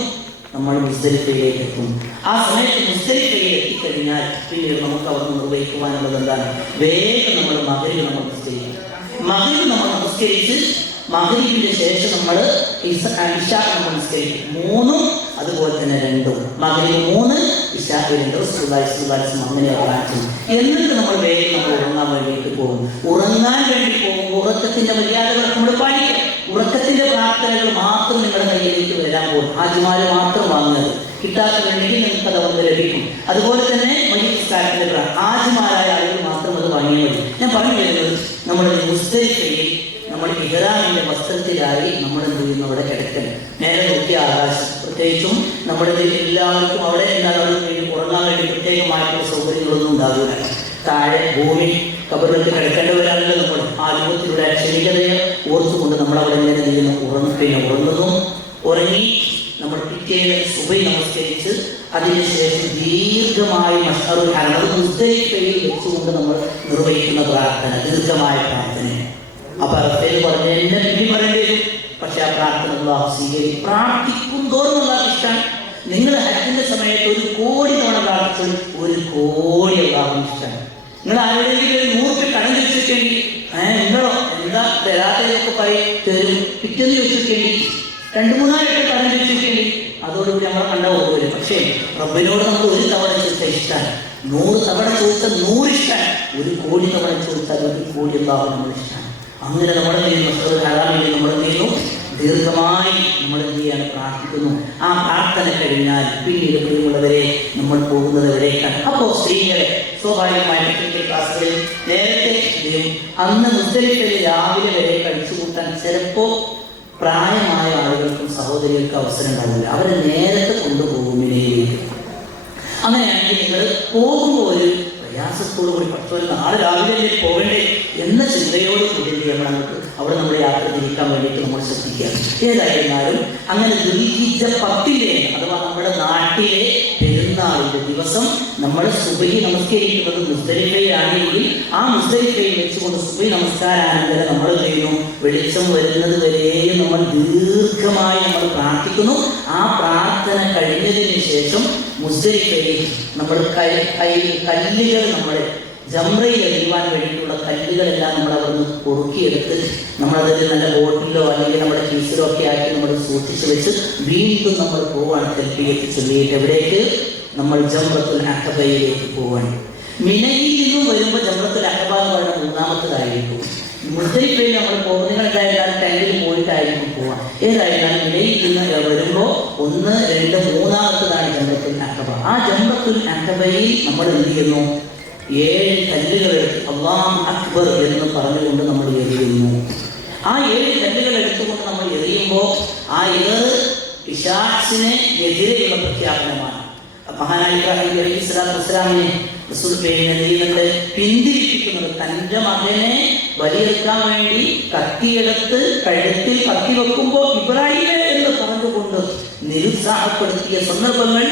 നമ്മൾ മുസ്ദലിഫയിലേക്ക് എത്തും. ആ സമയത്ത് മുസ്ദലിഫയിൽ എത്തിക്കഴിഞ്ഞാൽ പിന്നീട് നമുക്ക് അവിടെ നിർവഹിക്കുവാനുള്ളത് എന്താണ്? വേഗം നമ്മൾ മഗ്‌രിബ് നമ്മൾ നിസ്കരിക്കും. മഗ്‌രിബ് നമ്മൾ നിസ്കരിച്ച് മഗ്‌രിബിന്റെ ശേഷം നമ്മൾ ഇശാ നമ്മൾ നിസ്കരിക്കും. 3ഉം അതുപോലെ തന്നെ 2ഉം. മഗ്‌രിബ് 3, ഇശാ 2. റസൂലുള്ളാഹി സ്വല്ലല്ലാഹു അലൈഹി വസല്ലം അങ്ങനെ പറഞ്ഞു. എന്നിട്ട് നമ്മൾ വേഗം നമ്മൾ ഉറങ്ങാൻ വേണ്ടിയിട്ട് പോകും. ഉറങ്ങാൻ വേണ്ടി പോകുമ്പോൾ ഉറക്കത്തിന്റെ മര്യാദകൾ നമ്മൾ പാലിക്കും. ഉറക്കത്തിന്റെ പ്രാർത്ഥനകൾ മാത്രം നിങ്ങളുടെ കയ്യിലേക്ക് വരാൻ പോകും. ഹാജിമാര് മാത്രം വാങ്ങുന്നത്. കിട്ടാത്തതുണ്ടെങ്കിൽ നിങ്ങൾക്ക് അത് അവിടെ ലഭിക്കും. അതുപോലെ തന്നെ മയ്യിത്തിന്റെ ഹാജിമാരായ ആളുകൾ മാത്രം അത് വാങ്ങിയാൽ മതി. ഞാൻ പറഞ്ഞു വരുന്നത്, നമ്മുടെ മുസ്ദലിഫയിൽ നമ്മൾ ഇഹ്റാമിന്റെ വസ്ത്രത്തിലായി നമ്മൾ എന്ത് ചെയ്യുന്നു? അവിടെ കിടക്കണം. നേരെ നോക്കിയ ആകാശം. പ്രത്യേകിച്ചും നമ്മുടെ എല്ലാവർക്കും അവിടെ എന്താണ് ഉറങ്ങാൻ വേണ്ടി പ്രത്യേകമായിട്ടുള്ള സൗകര്യങ്ങളൊന്നും ഉണ്ടാകില്ല. താഴെ ഭൂമി കബറിലേക്ക് കിടക്കേണ്ടവരാണല്ലോ നമ്മൾ. ആ രൂപത്തിലുള്ള ക്ഷണികതയെ ഓർത്തുകൊണ്ട് നമ്മൾ അവിടെ എങ്ങനെ ചെയ്യുന്നു? ഉറങ്ങുന്നതും ഉറങ്ങി നമ്മൾ പിറ്റേന്ന് സുബഹി നമസ്കരിച്ച് അതിനുശേഷം ദീർഘമായി മഷ്അറുൽ ഹറം അത് മുസ്ദലിഫയിൽ വെച്ചുകൊണ്ട് നമ്മൾ നിർവഹിക്കുന്ന പ്രാർത്ഥന, ദീർഘമായ പ്രാർത്ഥനയാണ്. അപ്പൊ അറഫയിൽ പറഞ്ഞ എന്നെ പിന്നീട് പറയേണ്ടി വരും. പക്ഷെ ആ പ്രാർത്ഥന അല്ലാഹു സ്വീകരിക്കും. പ്രാർത്ഥിക്കും തോറും അല്ലാഹു ഇഷ്ടമാണ്. നിങ്ങൾ ഹജ്ജിന്റെ സമയത്ത് 1 കോടി തവണ പ്രാർത്ഥിച്ചാൽ 1 കോടി അല്ലാഹു ഇഷ്ടമാണ്. നിങ്ങൾ ആരുടെയെങ്കിലും 100 രൂപ കടം ചോദിച്ചിട്ടെങ്കിൽ നിങ്ങളോ എന്താ തരാത്തതൊക്കെ പറയും തരും, പിറ്റേന്ന് ചോദിച്ചിട്ടെങ്കിൽ 2-3 ആയിട്ട് കടം ചോദിച്ചിട്ടെങ്കിൽ അതോടുകൂടി നമ്മളെ കണ്ട പോകുമല്ലോ. പക്ഷേ റബ്ബിനോട് നമ്മൾ 1 തവണ ചോദിച്ചാൽ ഇഷ്ടമാണ്, 100 തവണ ചോദിച്ചാൽ 100 ഇഷ്ടമാണ്, 1 കോടി തവണ ചോദിച്ചാൽ 1 കോടി അല്ലാഹു നമ്മൾ ഇഷ്ടമാണ്. അങ്ങനെ നമ്മുടെ മസ്അറുൽ ഹറാമിൽ നമ്മൾ ദീർഘമായി നമ്മൾ എന്ത് ചെയ്യാൻ പ്രാർത്ഥിക്കുന്നു. ആ പ്രാർത്ഥന കഴിഞ്ഞാൽ പിന്നീട് പ്രിയമുള്ളവരെ നമ്മൾ പോകുന്നത് എവിടേക്കാണ്? അപ്പോൾ സ്ത്രീകളെ സ്വാഭാവികമായി ടെക്നിക്കൽ ക്ലാസ്സുകളിൽ നേരത്തെ അന്ന് മുസ്ദലിഫയിൽ രാവിലെ വരെ കഴിച്ചു കൂട്ടാൻ ചിലപ്പോൾ പ്രായമായ ആളുകൾക്കും സഹോദരികൾക്കും അവസരം ഉണ്ടാവില്ല. അവരെ നേരത്തെ കൊണ്ടുപോകുന്നതിലേക്ക്. അങ്ങനെയാണെങ്കിൽ നിങ്ങൾ പോകുമ്പോൾ ഒരു പ്രയാസത്തോടുകൂടി പഠിച്ചവർ നാളെ രാവിലെ പോകണ്ടേ എന്ന ചിന്തയോട് കൂടി നമുക്ക് അവിടെ നമ്മുടെ യാത്ര തിരിക്കാൻ വേണ്ടിയിട്ട് നമ്മൾ ശ്രദ്ധിക്കുക. ഏതായിരുന്നാലും അങ്ങനെ ദുൽഹിജ്ജ 10 അഥവാ നമ്മുടെ നാട്ടിലെ പെരുന്നാളിന്റെ ദിവസം നമ്മൾ സുബഹി നമസ്കരിക്കുന്നത് മുസ്ദലിഫയിലാണെങ്കിൽ ആ മുസ്ദലിഫയിൽ വെച്ചുകൊണ്ട് സുബഹി നമസ്കാരാനന്തരം നമ്മൾ ചെയ്യുന്നു വെളിച്ചം വരുന്നത് വരെയും നമ്മൾ ദീർഘമായി നമ്മൾ പ്രാർത്ഥിക്കുന്നു. ആ പ്രാർത്ഥന കഴിഞ്ഞതിന് ശേഷം മുസ്ദലിഫയിൽ നമ്മൾ കല്ലുകൾ നമ്മുടെ ജംറയിൽ എറിയുവാൻ വേണ്ടിയിട്ടുള്ള കല്ലുകളെല്ലാം നമ്മൾ അവിടുന്ന് പൊറുക്കിയെടുത്ത് നമ്മളതിൽ നല്ല ബോട്ടിലോ അല്ലെങ്കിൽ നമ്മുടെ കീസിലോ ഒക്കെ ആക്കി നമ്മൾ സൂക്ഷിച്ച് വെച്ച് വീണ്ടും നമ്മൾ പോവാണ്. തെൽബിയത്ത് ചൊല്ലിയിട്ട് എവിടേക്ക്? നമ്മൾ ജംറത്തുൽ അഖബയിലേക്ക് പോവാണ്. മിനയിൽ നിന്നും വരുമ്പോൾ ജംറത്തുൽ അഖബ എന്ന് പറയുന്ന 3ാമത്തേതായിരിക്കും. മുസ്ദലിഫയിൽ നമ്മൾ പോകുന്നതായാലും ടാങ്കിൽ പോയിട്ടായിരിക്കും പോവാം. ഏതായാലും മിനയിൽ നിന്ന് വരുമ്പോൾ 1, 2, 3ാമത്തേതാണ് ജംറത്തുൽ അഖബ. ആ ജംറത്തുൽ അഖബയിൽ നമ്മൾ എന്ത് ചെയ്യുന്നു? 7 കല്ലുകളെടുത്ത് അല്ലാഹു അക്ബർ എന്ന് പറഞ്ഞുകൊണ്ട് നമ്മൾ എറിയുന്നു. ആ 7 കല്ലുകൾ എടുത്തുകൊണ്ട് നമ്മൾ എറിയുമ്പോൾ ആ പിശാചിനെ എതിരെയുള്ള പ്രഖ്യാപനമാണ്. മഹാനായ ഇബ്രാഹിം അലൈഹിസ്സലാത്തു വസ്സലാമിനെ റസൂൽ പിന്തിരിപ്പിക്കുന്നത് തൻ്റെ മകനെ ബലിയെടുക്കാൻ വേണ്ടി കത്തിയെടുത്ത് കഴുത്തിൽ കത്തി വെക്കുമ്പോൾ ഇബ്രാഹിമേ എന്ന് പറഞ്ഞുകൊണ്ട് നിരുത്സാഹപ്പെടുത്തിയ സന്ദർഭങ്ങൾ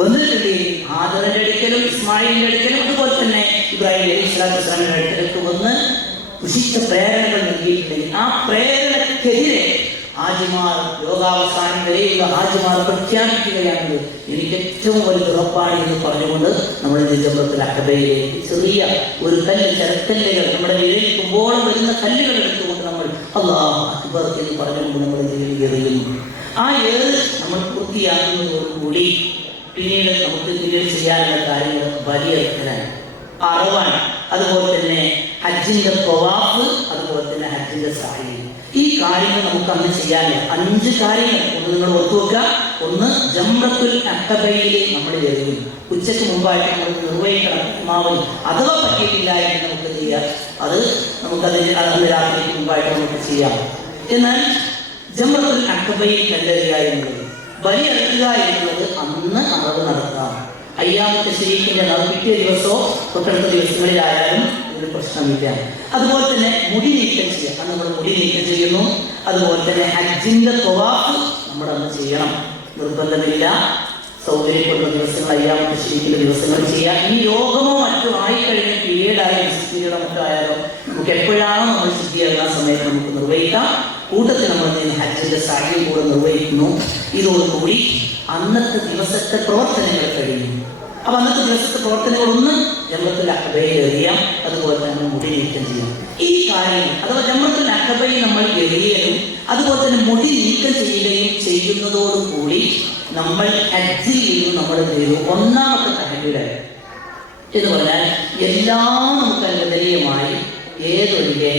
വന്നിട്ടുണ്ട്. ഹാജറിന്റെ അടുക്കലും ഇസ്മായിലിന്റെ അടുക്കലും അതുപോലെ തന്നെ ഇബ്രാഹിം അലൈഹിസ്സലാത്തു വസ്സലാമിന്റെ അടുക്കലേക്ക് വന്ന് വിശിഷ്ട പ്രേരണകൾ നൽകിയിട്ടുണ്ട്. ആ പ്രേരണക്കെതിരെ ഹാജിമാർ ലോകാവസാനം വരെയുള്ള ഹാജിമാർ പ്രഖ്യാപിക്കുകയാണെങ്കിൽ എനിക്ക് ഏറ്റവും വലിയ ഉറപ്പാണ് എന്ന് പറഞ്ഞുകൊണ്ട് നമ്മൾ ജംറത്തുൽ അഖബയിലേക്ക് ചെറിയ ഒരു കല്ല്, ചരക്കല്ലുകൾ നമ്മുടെ വിരലിക്കുമ്പോൾ വരുന്ന കല്ലുകൾ എടുത്തുകൊണ്ട് നമ്മൾ അല്ലാഹു അക്ബർ എന്ന് പറഞ്ഞുകൊണ്ട് നമ്മൾ എറിയുന്നു. ആ ഏറ് നമ്മൾ പൂർത്തിയാക്കുന്നതോടുകൂടി പിന്നീട് നമുക്ക് പിന്നീട് ചെയ്യാനുള്ള കാര്യങ്ങൾ ബലിയെടുക്കലാണ്, അറവാണ്, അതുപോലെ തന്നെ ഹജ്ജിന്റെ തവാഫ്, അതുപോലെ തന്നെ ഹജ്ജിന്റെ സഅയ്. ഈ കാര്യങ്ങൾ നമുക്ക് അന്ന് ചെയ്യാനില്ല. 5 കാര്യങ്ങൾ ഒന്ന് നിങ്ങൾ ഓർത്തുവെക്കുക. ഒന്ന്, ജംറത്തുൽ അഖബയിൽ നമ്മൾ എറിയും. ഉച്ചയ്ക്ക് മുമ്പായിട്ട് നമ്മൾ നിർവഹിക്കണം. മാവൽ അഥവാ പറ്റിയിട്ടില്ല എങ്കിൽ നമുക്ക് ചെയ്യാം. അത് അന്ന് രാത്രിക്ക് മുമ്പായിട്ട് നമുക്ക് ചെയ്യാം. എന്നാൽ ജംറത്തുൽ അഖബയിൽ കല്ലെറിയുക എന്നുള്ളത്, ബലിയെടുക്കുക എന്നുള്ളത് അന്ന് അറവ് നടത്താം. അയ്യാമത്തെ ശരീരത്തിന്റെ പിറ്റേ ദിവസമോ തൊട്ടടുത്ത ദിവസങ്ങളിലായാലും ഒരു പ്രശ്നമില്ല. അതുപോലെ തന്നെ മുടി നീക്കം ചെയ്യാം. അന്ന് നമ്മൾ മുടി നീക്കം ചെയ്യുന്നു. അതുപോലെ തന്നെ ഹജ്ജിന്റെ തവാഫ് നമ്മൾ അന്ന് ചെയ്യണം, നിർബന്ധമില്ല. സൗകര്യപ്പെടുന്ന ദിവസങ്ങൾ അയ്യാമത്തെ ശരീരത്തിന്റെ ദിവസങ്ങൾ ചെയ്യാം. ഈ രോഗമോ മറ്റോ ആയിക്കഴിഞ്ഞ് പീരീഡായാലും സ്ഥിതിയുടെ മറ്റോ ആയാലോ നമുക്ക് എപ്പോഴാണോ നമ്മൾ ശുദ്ധിയാകുന്ന സമയത്ത് നമുക്ക് നിർവഹിക്കാം. കൂട്ടത്തിൽ നമ്മൾ ഹജ്ജിന്റെ സഅയ് കൂടെ നിർവഹിക്കുന്നു. ഇതോടുകൂടി അന്നത്തെ ദിവസത്തെ പ്രവർത്തനങ്ങൾ കഴിയും. അപ്പൊ അന്നത്തെ ദിവസത്തെ പ്രവർത്തനങ്ങളൊന്ന് ജംറത്തുൽ അഖബയിൽ എറിയാം, അതുപോലെ തന്നെ മുടി നീക്കം ചെയ്യാം. ഈ കാര്യങ്ങൾ അഥവാ ജംറത്തുൽ അഖബയിൽ നമ്മൾ എറിയലും അതുപോലെ തന്നെ മുടി നീക്കം ചെയ്യുകയും ചെയ്യുന്നതോടുകൂടി നമ്മൾ ഹജ്ജിൽ നിന്ന് നമ്മൾ ചെയ്തു 1ാമത്തെ തഹല്ലുലായി എന്ന് പറഞ്ഞാൽ എല്ലാം നമുക്ക് അനുവദനീയമായി ഏതൊഴികെ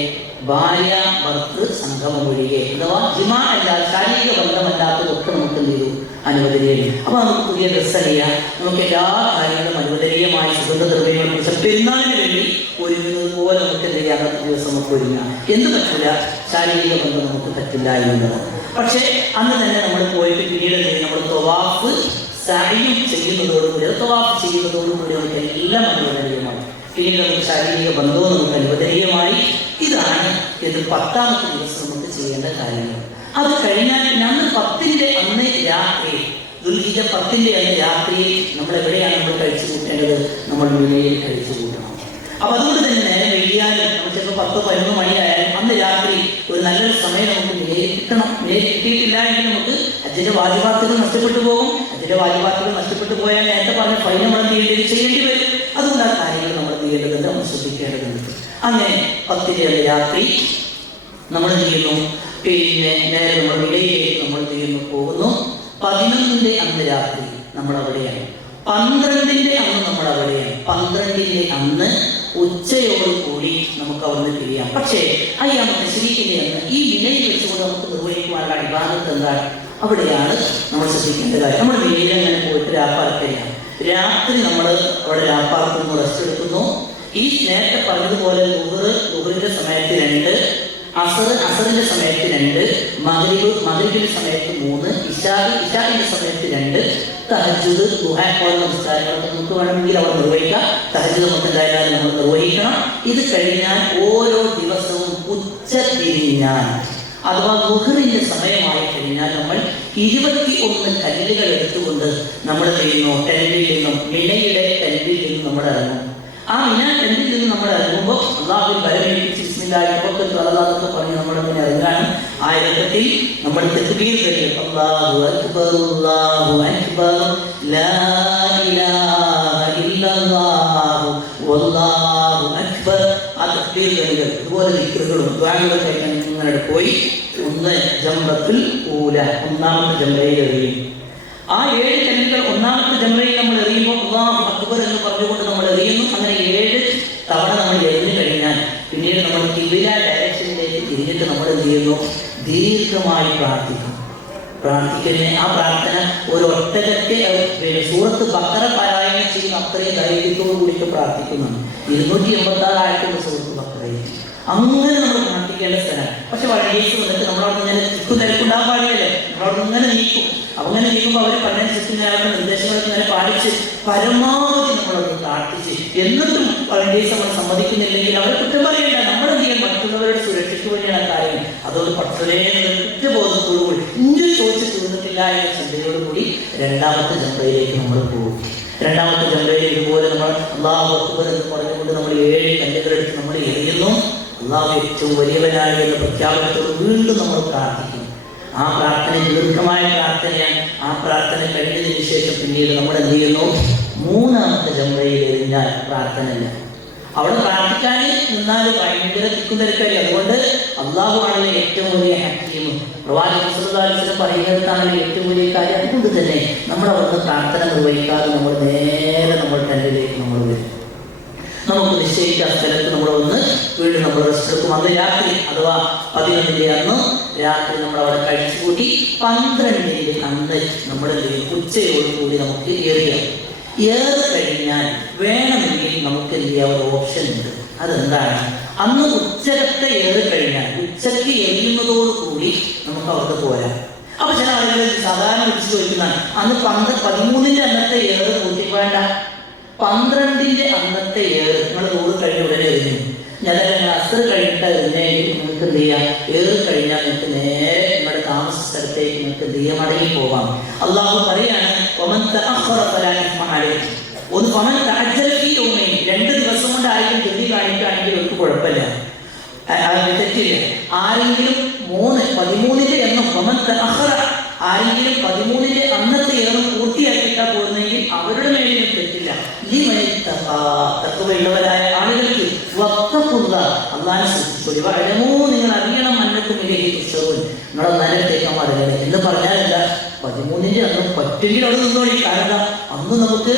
ഭാര്യ ഭർത്തൃ സംഗമം ഒഴികെ അഥവാ ജിമാ അല്ലാതെ ശാരീരിക ബന്ധമല്ലാത്തതൊക്കെ നമുക്ക് എന്ത് ചെയ്തു അനുവദനീയം. അപ്പൊ നമുക്ക് പുതിയ ഡ്രസ്സ് അറിയാം, നമുക്ക് എല്ലാ കാര്യങ്ങളും അനുവദനീയമായി സുഗന്ധ ദ്രവ്യങ്ങളെ കുറിച്ച് പെരുന്നാളിന് വേണ്ടി ഒരുങ്ങുന്നത് പോലെ നമുക്ക് എന്ത് ചെയ്യാം. അന്നത്തെ ദിവസം നമുക്ക് ഒരുങ്ങാം. എന്ത് പറ്റില്ല? ശാരീരിക ബന്ധം നമുക്ക് പറ്റില്ല എന്നുള്ളത്. പക്ഷേ അന്ന് തന്നെ നമ്മൾ പോയിട്ട് പിന്നീട് നമ്മൾ തവാഫ് സഅയ് ചെയ്യുന്നതോടുകൂടി തവാഫ് ചെയ്യുന്നതോടുകൂടി നമുക്ക് എല്ലാം അനുവദനീയമാണ്. പിന്നീട് നമുക്ക് ശാരീരിക ബന്ധവും നമുക്ക് അനുവദനീയമായി. ഇതാണ് ഇത് 10ാമത്തെ ദിവസം നമുക്ക് ചെയ്യേണ്ട കാര്യങ്ങൾ. അത് കഴിഞ്ഞാൽ അന്ന് 10-ന്റെ അന്ന് രാത്രി, ദുൽഹിജ്ജ 10-ന്റെ അന്ന് രാത്രി നമ്മൾ എവിടെയാണ് നമ്മൾ കഴിച്ചു കൂട്ടേണ്ടത്? നമ്മൾ മിനയിൽ കഴിച്ചു കൂട്ടണം. അപ്പൊ അതുകൊണ്ട് തന്നെ നേരെ വൈകിയാലും നമ്മൾ ചിലപ്പോൾ 10-11 മണിയായാലും അന്ന് രാത്രി ഒരു നല്ലൊരു സമയം നമുക്ക് മിനയിൽ കിട്ടണം. മിനയിൽ കിട്ടിയിട്ടില്ല എങ്കിൽ നമുക്ക് ഹജ്ജിന്റെ വാജിബാത്തുകൾ നഷ്ടപ്പെട്ടു പോകും. ഹജ്ജിന്റെ വാജിബാത്തുകൾ നഷ്ടപ്പെട്ടു പോയാൽ നേരത്തെ പറഞ്ഞ ഫൈൻ നമ്മൾ ചെയ്യേണ്ടി വരും. അതുകൊണ്ട് ആ കാര്യങ്ങൾ നമ്മൾ ചെയ്യേണ്ടതുണ്ട്, നമ്മൾ ശ്രദ്ധിക്കേണ്ടതുണ്ട്. അങ്ങനെ 10-ന്റെ അന്ന് രാത്രി നമ്മൾ ചെയ്യുന്നു. പിന്നെ നേരെ നമ്മൾ മിനയിലേക്ക് നമ്മൾ ചെയ്യുന്നു, പോകുന്നു. 11-ന്റെ അന്ന് രാത്രി നമ്മൾ അവിടെയാണ്. 12-ന്റെ അന്ന് നമ്മൾ അവിടെയാണ്. 12-ന്റെ അന്ന് ഉച്ചയോട് കൂടി നമുക്ക് അവിടുന്ന് പിരിയാം. പക്ഷേ അയ്യാമത്തെ ശരീരത്തിന്റെ അന്ന് ഈ മിനയിൽ വെച്ചുകൊണ്ട് നമുക്ക് നിർവഹിക്കുവാനുള്ള ഇബാദത്ത് എന്താണ്? അവിടെയാണ് നമ്മൾ ശ്രദ്ധിക്കേണ്ട കാര്യം. നമ്മൾ മിനയിൽ അങ്ങനെ പോയിട്ട് രാപ്പാർക്കലാണ്. രാത്രി നമ്മൾ അവിടെ രാപ്പാർക്കുന്നു, റെസ്റ്റ് എടുക്കുന്നു. ഈ നേരത്തെ പറഞ്ഞതുപോലെ ളുഹറിന്റെ സമയത്ത് 2, അസറിന്റെ സമയത്ത് 2, മഗ്രിബിന്റെ സമയത്ത് 3, ഇശാഇന്റെ സമയത്ത് 2, തഹജ്ജുദ് പോലുള്ള നമസ്കാരങ്ങളൊക്കെ നമുക്ക് വേണമെങ്കിൽ അവർ നിർവഹിക്കാം. തഹജ്ജുദ് നമുക്ക് എന്തായാലും നമ്മൾ നിർവഹിക്കണം. ഇത് കഴിഞ്ഞാൽ ഓരോ ദിവസവും ഉച്ചതിരിഞ്ഞാൽ അഥവാ ളുഹറിന്റെ സമയമായി കഴിഞ്ഞാൽ നമ്മൾ 21 കല്ലുകൾ എടുത്തുകൊണ്ട് നമ്മൾ ചെയ്യുന്നു. ടെന്റിൽ നിന്നും, മിനയുടെ ടെന്റിൽ നിന്നും നമ്മൾ ഇറങ്ങും. ആ മിന ടെന്റിൽ നിന്ന് നമ്മൾ ഇറങ്ങുമ്പോൾ അല്ലാഹു ബരമേൽപ്പിച്ച് എന്നൊക്കെ പറഞ്ഞ് നമ്മളങ്ങനെ ഇറങ്ങാനും ആ ഇറക്കത്തിൽ നമ്മൾ തക്ബീർ ചൊല്ലും. അല്ലാഹു അക്ബർ അല്ലാഹു അക്ബർ ലാ ഇലാഹ ഇല്ലല്ലാഹു വല്ലാഹു അക്ബർ. ആ തക്ബീർ ചൊല്ലുക. ഇതുപോലെ ദിക്റുകളും ദുആകളൊക്കെ ഇങ്ങനെ പോയി ജംറത്തുൽ ഊല, ഒന്നാമത്തെ ജംറയിൽ എറിയും. ആ 7 കല്ലുകൾ ഒന്നാമത്തെ ജംറയിൽ നമ്മൾ എറിയുമ്പോൾ അല്ലാഹു അക്ബർ എന്ന് പറഞ്ഞുകൊണ്ട് നമ്മൾ എറിയുന്നു. അങ്ങനെ 7 തവണ നമ്മൾ എറിഞ്ഞു കഴിഞ്ഞാൽ പിന്നീട് നമ്മൾ ഖിബ്ല ഡയറക്ഷനിലേക്ക് തിരിഞ്ഞിട്ട് നമ്മൾ എന്ത് ചെയ്യുന്നു? ദീർഘമായി പ്രാർത്ഥിക്കുന്നു. ആ പ്രാർത്ഥന ഒരു ഒറ്റയ്ക്ക് സൂറത്ത് ബഖറ പാരായണം ചെയ്യുന്ന അത്രയും ധൈര്യത്തോടു കൂടിയിട്ട് പ്രാർത്ഥിക്കുന്നുണ്ട്. 286 ആയത്തുള്ള സൂറത്ത് ബഖറയിൽ അങ്ങനെ നമ്മൾ പ്രാർത്ഥിക്കേണ്ട സ്ഥലം. പക്ഷെ വഴിയേക്ക് വന്നിട്ട് നമ്മളവിടെ ഇങ്ങനെ തിരക്കുണ്ടാകാൻ പാടില്ലല്ലോ. നമ്മളവിടെ ഇങ്ങനെ നീക്കും. അങ്ങനെ നീക്കുമ്പോൾ അവർ പറഞ്ഞ നിർദ്ദേശങ്ങളൊക്കെ ഇങ്ങനെ പാലിച്ച് പരമാവധി നമ്മളൊന്ന് പ്രാർത്ഥിച്ച് എന്നിട്ടും വളണ്ടിയേഴ്സ് നമ്മൾ സമ്മതിക്കുന്നില്ലെങ്കിൽ അവരെ കുറ്റം പറയേണ്ട. നമ്മളെന്ത് ചെയ്യാൻ? മറ്റുള്ളവരുടെ സുരക്ഷയ്ക്ക് വേണ്ടിയാണ് കാര്യം. അതുകൊണ്ട് പട്ടലേ കുറ്റബോധത്തോടുകൂടി ഇങ്ങനെ ചോദിച്ച് തീർന്നിട്ടില്ല എന്ന ചിന്തയോടുകൂടി 2ാമത്തെ ജംറയിലേക്ക് നമ്മൾ പോകും. 2ാമത്തെ ജംറയിൽ ഇതുപോലെ നമ്മൾ അല്ലാഹു അക്ബർ എന്ന് പറഞ്ഞുകൊണ്ട് നമ്മൾ 7 കല്ലുകളെടുത്ത് നമ്മൾ എറിയുന്നു. അല്ലാഹു ഏറ്റവും വലിയവനാണ് എന്ന പ്രഖ്യാപനത്തോട് വീണ്ടും നമ്മൾ പ്രാർത്ഥിക്കുന്നു. ആ പ്രാർത്ഥന ദീർഘമായ പ്രാർത്ഥനയാണ്. ആ പ്രാർത്ഥന കഴിഞ്ഞതിന് ശേഷം പിന്നീട് നമ്മൾ എന്ത് ചെയ്യുന്നു? 3ാമത്തെ ജംറയിൽ എറിഞ്ഞാൽ പ്രാർത്ഥനയില്ല. അവിടെ പ്രാർത്ഥിക്കാൻ നിന്നാൽ ഭയങ്കര തിരക്കായി. അതുകൊണ്ട് അല്ലാഹു ആണല്ലോ ഏറ്റവും വലിയ ഹക്കീം. പ്രവാചകൻ സല്ലല്ലാഹു അലൈഹി വസല്ലം പറയുന്നതാണ് ഏറ്റവും വലിയ കാര്യം. അതുകൊണ്ട് തന്നെ നമ്മൾ അവിടുന്ന് പ്രാർത്ഥന നിർവഹിക്കാതെ നമ്മൾ നേരെ നമ്മൾ ടെന്റിലേക്ക് നമ്മൾ വരും. നമുക്ക് നിശ്ചയിച്ച സ്ഥലത്ത് നമ്മൾ വന്ന് വീണ്ടും നമ്മൾ റെസ്റ്റ് എടുക്കും. അന്ന് രാത്രി അഥവാ 11-ന്റെ അന്ന് രാത്രി നമ്മൾ അവിടെ കഴിച്ചു കൂട്ടി 12-ന്റെ അന്ന് നമ്മൾ ഉച്ചയോട് കൂടി നമുക്ക് ഏറിയാം. ഏറെ കഴിഞ്ഞാൽ വേണമെങ്കിൽ നമുക്ക് എന്ത് ചെയ്യാൻ ഒരു ഓപ്ഷൻ ഉണ്ട്. അതെന്താണ്? അന്ന് ഉച്ചകത്തെ ഏറി കഴിഞ്ഞാൽ ഉച്ചയ്ക്ക് എറിയുന്നതോടുകൂടി നമുക്ക് അവർക്ക് പോരാം. അപ്പൊ ചില ആളുകൾ സാധാരണ വിളിച്ചു ചോദിക്കുന്നതാണ്, അന്ന് 13-ന്റെ അന്നത്തെ ഏറ് കൂട്ടിപ്പോണ്ട, 12-ന്റെ അന്നത്തെ ഏറ് നിങ്ങൾ 100 കഴിഞ്ഞ ഉടനെ എറിഞ്ഞു. ഞാൻ അസർ കഴിഞ്ഞിട്ട് എറിഞ്ഞെങ്കിൽ നിങ്ങൾക്ക് എന്ത് ചെയ്യാം? ഏറി കഴിഞ്ഞാൽ നിങ്ങൾക്ക് നേരെ നിങ്ങളുടെ താമസ സ്ഥലത്തേക്ക് നിങ്ങൾക്ക് എന്ത് ചെയ്യാം? മടങ്ങി പോവാം. അല്ലാഹു പറയാണ്, ഒന്ന് 2 ദിവസം കൊണ്ട് ആരെങ്കിലും ജോലി കാണിക്കുകയാണെങ്കിൽ അവർക്ക് കുഴപ്പമില്ല, തെറ്റില്ല. ആരെങ്കിലും 13-ന്റെ എണ്ണം ആരെങ്കിലും 13-ന്റെ അന്നത്തെ ഏറും പൂർത്തിയാക്കിയിട്ടാ പോകുന്നെങ്കിൽ അവരുടെ മേലും തെറ്റില്ല. തഖ്വയുള്ളവരായ ആളുകൾക്ക് അല്ലാഹുവിനെ സൂക്ഷിച്ചു നിങ്ങൾ അറിയണം. അന്നക്കും നിങ്ങളെ നരകത്തേക്കാൻ പാടില്ല എന്ന് പറഞ്ഞാൽ എന്താ? 13-ന്റെ അന്ന് പറ്റെങ്കിൽ അവിടെ നിന്നോളി. കാരണം അന്ന് നമുക്ക്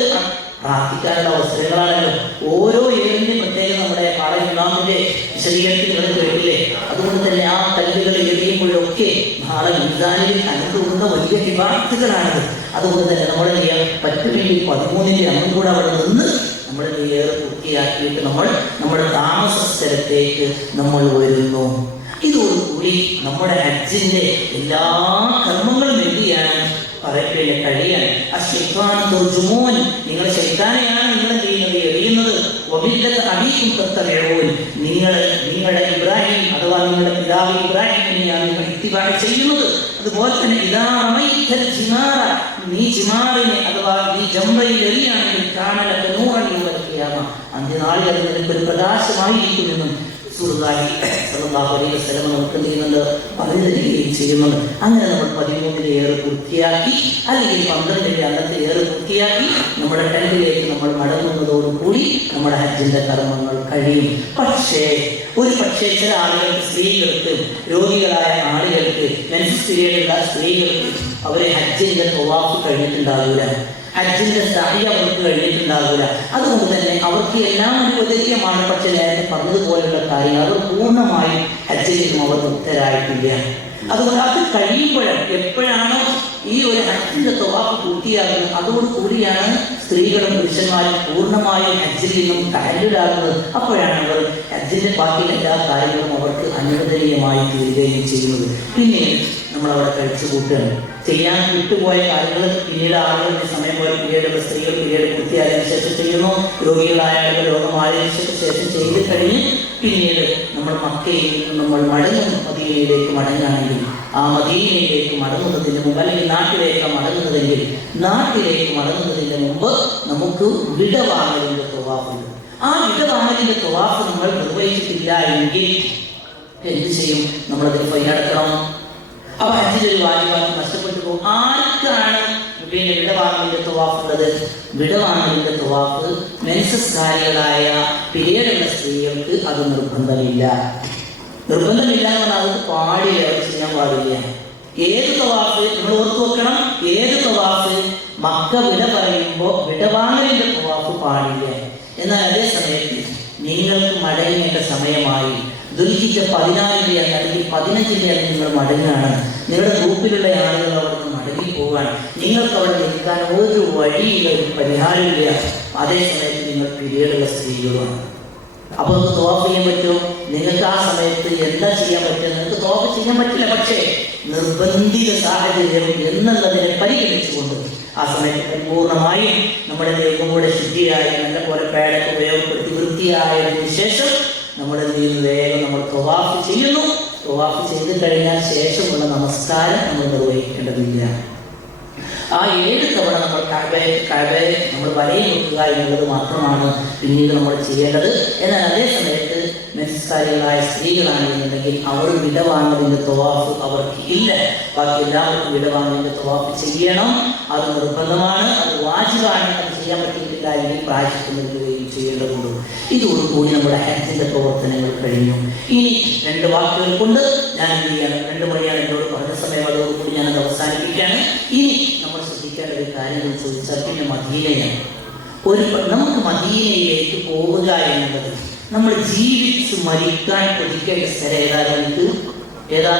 പ്രാർത്ഥിക്കാനുള്ള അവസരങ്ങളാണല്ലോ. ഓരോ ഏറിന്റെയും പ്രത്യേകം നമ്മുടെ ഇമാമിന്റെ വിശദീകരണത്തിൽ നിങ്ങൾ കേട്ടില്ലേ? അതുകൊണ്ട് തന്നെ ആ കല്ലുകൾ എറിയുമ്പോഴൊക്കെ നാളെ മീസാനിൽ അനുഭവന്ന വലിയ വിവാദങ്ങളാണത്. അതുകൊണ്ട് തന്നെ നമ്മൾ ചെയ്യാൻ പറ്റുമെങ്കിൽ 13-ന്റെ അന്നും കൂടെ അവിടെ നിന്ന് നമ്മൾ ഏറെ പൂർത്തിയാക്കിയിട്ട് നമ്മൾ നമ്മുടെ താമസ സ്ഥലത്തേക്ക് നമ്മൾ വരുന്നു. ഇതോടുകൂടി നമ്മുടെ ഹജ്ജിന്റെ എല്ലാ കർമ്മങ്ങളും എന്തിയാണ് പറയപ്പെടേണ്ട കഴിയാണ്. നിങ്ങൾ ശൈത്താനെയാണ് നിങ്ങൾ ചെയ്യുന്നത്, എറിയുന്നത്. നിങ്ങളുടെ ഇബ്രാഹിം അഥവാ നിങ്ങളുടെ പിതാവ് ഇബ്രാഹിമിനെയാണ് നിങ്ങൾ ഇത്തിബാഅ് ചെയ്യുന്നത്. അതുപോലെ തന്നെ നീ ജിമാറിനെ അഥവാ നീ ജംറയിൽ എറിയാണെങ്കിൽ കാനലക നൂറൻ യൗമൽ ഖിയാമ, അന്ത്യനാളിൽ അത് നിനക്കൊരു പ്രകാശമായിരിക്കുമെന്നും റസൂലുള്ളാഹി സ്വല്ലല്ലാഹു അലൈഹി വസല്ലം നമുക്ക് ചെയ്യുന്നുണ്ട്, പറഞ്ഞു തരികയും ചെയ്യുന്നുണ്ട്. അങ്ങനെ നമ്മൾ 13 ഏറെ പൂർത്തിയാക്കി, അല്ലെങ്കിൽ 12 അന്നത്തെ ഏറെ പൂർത്തിയാക്കി നമ്മുടെ ടെന്റിലേക്ക് നമ്മൾ മടങ്ങുന്നതോടുകൂടി നമ്മുടെ ഹജ്ജിന്റെ കർമ്മങ്ങൾ കഴിയും. പക്ഷേ ചില ആളുകൾക്ക്, സ്ത്രീകൾക്ക്, രോഗികളായ ആളുകൾക്ക്, മെൻസസ് പീരിയഡുള്ള സ്ത്രീകൾക്ക് അവരെ ഹജ്ജിന്റെ തവാഫ് കഴിഞ്ഞിട്ടുണ്ടാവില്ല, ഹജ്ജിന്റെ സഅയ് അവർക്ക് കഴിഞ്ഞിട്ടുണ്ടാവില്ല. അതുകൊണ്ട് തന്നെ അവർക്ക് എല്ലാം അനുവദനീയമാണ്. പക്ഷെ നേരത്തെ പറഞ്ഞതുപോലുള്ള കാര്യങ്ങൾ അവർ പൂർണ്ണമായും ഹജ്ജിൽ നിന്നും അവർ മുക്തരായിട്ടില്ല. അതുകൊണ്ട് അത് കഴിയുമ്പോഴും എപ്പോഴാണോ ഈ ഒരു ഹജ്ജിന്റെ തവാഫ് പൂർത്തിയാകുന്നത്, അതോടുകൂടിയാണ് സ്ത്രീകളും പുരുഷന്മാരും പൂർണ്ണമായും ഹജ്ജിൽ നിന്നും തഹല്ലുലാകുന്നത്. അപ്പോഴാണ് അവർ ഹജ്ജിന്റെ ബാക്കി എല്ലാ കാര്യങ്ങളും അവർക്ക് അനുവദനീയമായി തീരുകയും ചെയ്യുന്നത്. പിന്നീട് നമ്മളവിടെ കഴിച്ചു കൂട്ടുകയാണ്. ചെയ്യാൻ വിട്ടുപോയ കാര്യങ്ങൾ പിന്നീട് ആളുകളുടെ സമയം പോലെ പിന്നീടുള്ള സ്ത്രീകൾ പിന്നീട് പൂർത്തിയായതിനു ശേഷം ചെയ്യുന്നു. രോഗികളായ ആളുകൾ രോഗമായതിനു ശേഷം ചെയ്ത് കഴിഞ്ഞ് പിന്നീട് നമ്മൾ മക്കയിൽ നമ്മൾ മടങ്ങുന്നു. മദീനയിലേക്ക് മടങ്ങുകയാണെങ്കിൽ ആ മദീനയിലേക്ക് മടങ്ങുന്നതിന് മുമ്പ്, അല്ലെങ്കിൽ നാട്ടിലേക്ക് മടങ്ങുന്നതെങ്കിൽ നാട്ടിലേക്ക് മടങ്ങുന്നതിന് മുമ്പ് നമുക്ക് വിടവാങ്ങലിന്റെ തവാഫുണ്ട്. ആ വിടവാങ്ങലിന്റെ തവാഫ് നമ്മൾ നിർവഹിച്ചിട്ടില്ല എങ്കിൽ എന്ത് ചെയ്യും? നമ്മളതിന് ഫൈൻ അടക്കണം. അപ്പൊ ഹജ്ജിന്റെ ഒരു വാജിബാത്ത് നഷ്ടപ്പെട്ടു പോകും. ആർക്കാണ് പിന്നെ വിടവാങ്ങലിന്റെ തവാഫ് ഉള്ളത്? വിടവാങ്ങലിന്റെ തവാഫ് മെൻസസ്കാരികളായ പീരിയഡുള്ള സ്ത്രീകൾക്ക് അത് നിർബന്ധമില്ല. നിർബന്ധമില്ല എന്ന് പറഞ്ഞാൽ അത് പാടില്ല, അവർ ചെയ്യാൻ പാടില്ല. ഏത് തവാഫ് നമ്മൾ ഓർത്തു വെക്കണം, ഏത് തവാഫ് മക്ക വിട പറയുമ്പോൾ വിടവാങ്ങലിന്റെ തവാഫ് പാടില്ല. എന്നാൽ അതേ സമയത്ത് നിങ്ങൾക്ക് മടങ്ങേണ്ട സമയമായി, ദുൽഹിജ്ജ 14 അല്ലെങ്കിൽ 15 നിങ്ങൾ മടങ്ങുകയാണ്, നിങ്ങളുടെ ഗ്രൂപ്പിലുള്ള ആളുകൾ അവിടെ നിന്ന് മടങ്ങി പോകാൻ, നിങ്ങൾക്ക് അവിടെ നിൽക്കാൻ ഒരു വഴിയില്ല, ഒരു പരിഹാരമില്ല. അതേ സമയത്ത് നിങ്ങൾ പീരിയഡുള്ള സ്ത്രീകളുമാണ്. അപ്പോൾ നമുക്ക് തവാഫ് ചെയ്യാൻ പറ്റുമോ? നിങ്ങൾക്ക് ആ സമയത്ത് എന്താ ചെയ്യാൻ പറ്റുക? നിങ്ങൾക്ക് തവാഫ് ചെയ്യാൻ പറ്റില്ല. പക്ഷേ നിർബന്ധിത സാഹചര്യം എന്നുള്ളതിനെ പരിഗണിച്ചുകൊണ്ട് ആ സമയത്ത് പരിപൂർണമായും നമ്മുടെ ദൈവം കൂടെ ശുദ്ധിയായി നല്ലപോലെ പേടൊക്കെ ഉപയോഗപ്പെടുത്തി വൃത്തിയായതിനു ശേഷം നമ്മൾ എന്ത് ചെയ്യുന്നു? വേഗം നമ്മൾ തവാഫ് ചെയ്യുന്നു. തവാഫ് ചെയ്ത് കഴിഞ്ഞാൽ ശേഷമുള്ള നമസ്കാരം നമ്മൾ നിർവഹിക്കേണ്ടതില്ല. ആ 7 തവണ നമ്മൾ കഅബയെ നമ്മൾ വലയം വെക്കുക എന്നുള്ളത് മാത്രമാണ് പിന്നീട് നമ്മൾ ചെയ്യേണ്ടത്. എന്നാൽ അതേ സമയത്ത് മെൻസസ്കാരികളായ സ്ത്രീകളാണെന്നുണ്ടെങ്കിൽ അവർ വിടവാങ്ങലിന്റെ തവാഫ് അവർക്ക് ഇല്ല. ബാക്കി എല്ലാവർക്കും വിടവാങ്ങലിന്റെ തവാഫ് ചെയ്യണം. അത് നിർബന്ധമാണ്, അത് വാജിബാണ്. അത് ചെയ്യാൻ പറ്റിയിട്ടില്ല എങ്കിൽ പ്രായശ്ചിത്തം നൽകുകയും ചെയ്യേണ്ടതുണ്ട്. ഇതോടുകൂടി നമ്മുടെ ഹജ്ജിന്റെ പ്രവർത്തനങ്ങൾ കഴിഞ്ഞു. ഇനി 2 വാക്കുകൾ കൊണ്ട് ഞാൻ എന്ത് ചെയ്യണം? 2 മണിയാണ് എന്നോട് പറഞ്ഞ സമയം, അതോടുകൂടി ഞാനത് അവസാനിപ്പിക്കുകയാണ്. ഇനി നമ്മൾ ശ്രദ്ധിക്കേണ്ട ഒരു കാര്യം എന്ന് ചോദിച്ചാൽ പിന്നെ മദീനയാണ്. നമുക്ക് മദീനയിലേക്ക് പോവുക എന്നുള്ളത് നമ്മൾ ജീവിച്ച് മരിക്കാൻ കൊതിക്കേണ്ട സ്ഥലം ഏതായാലും ഏതാ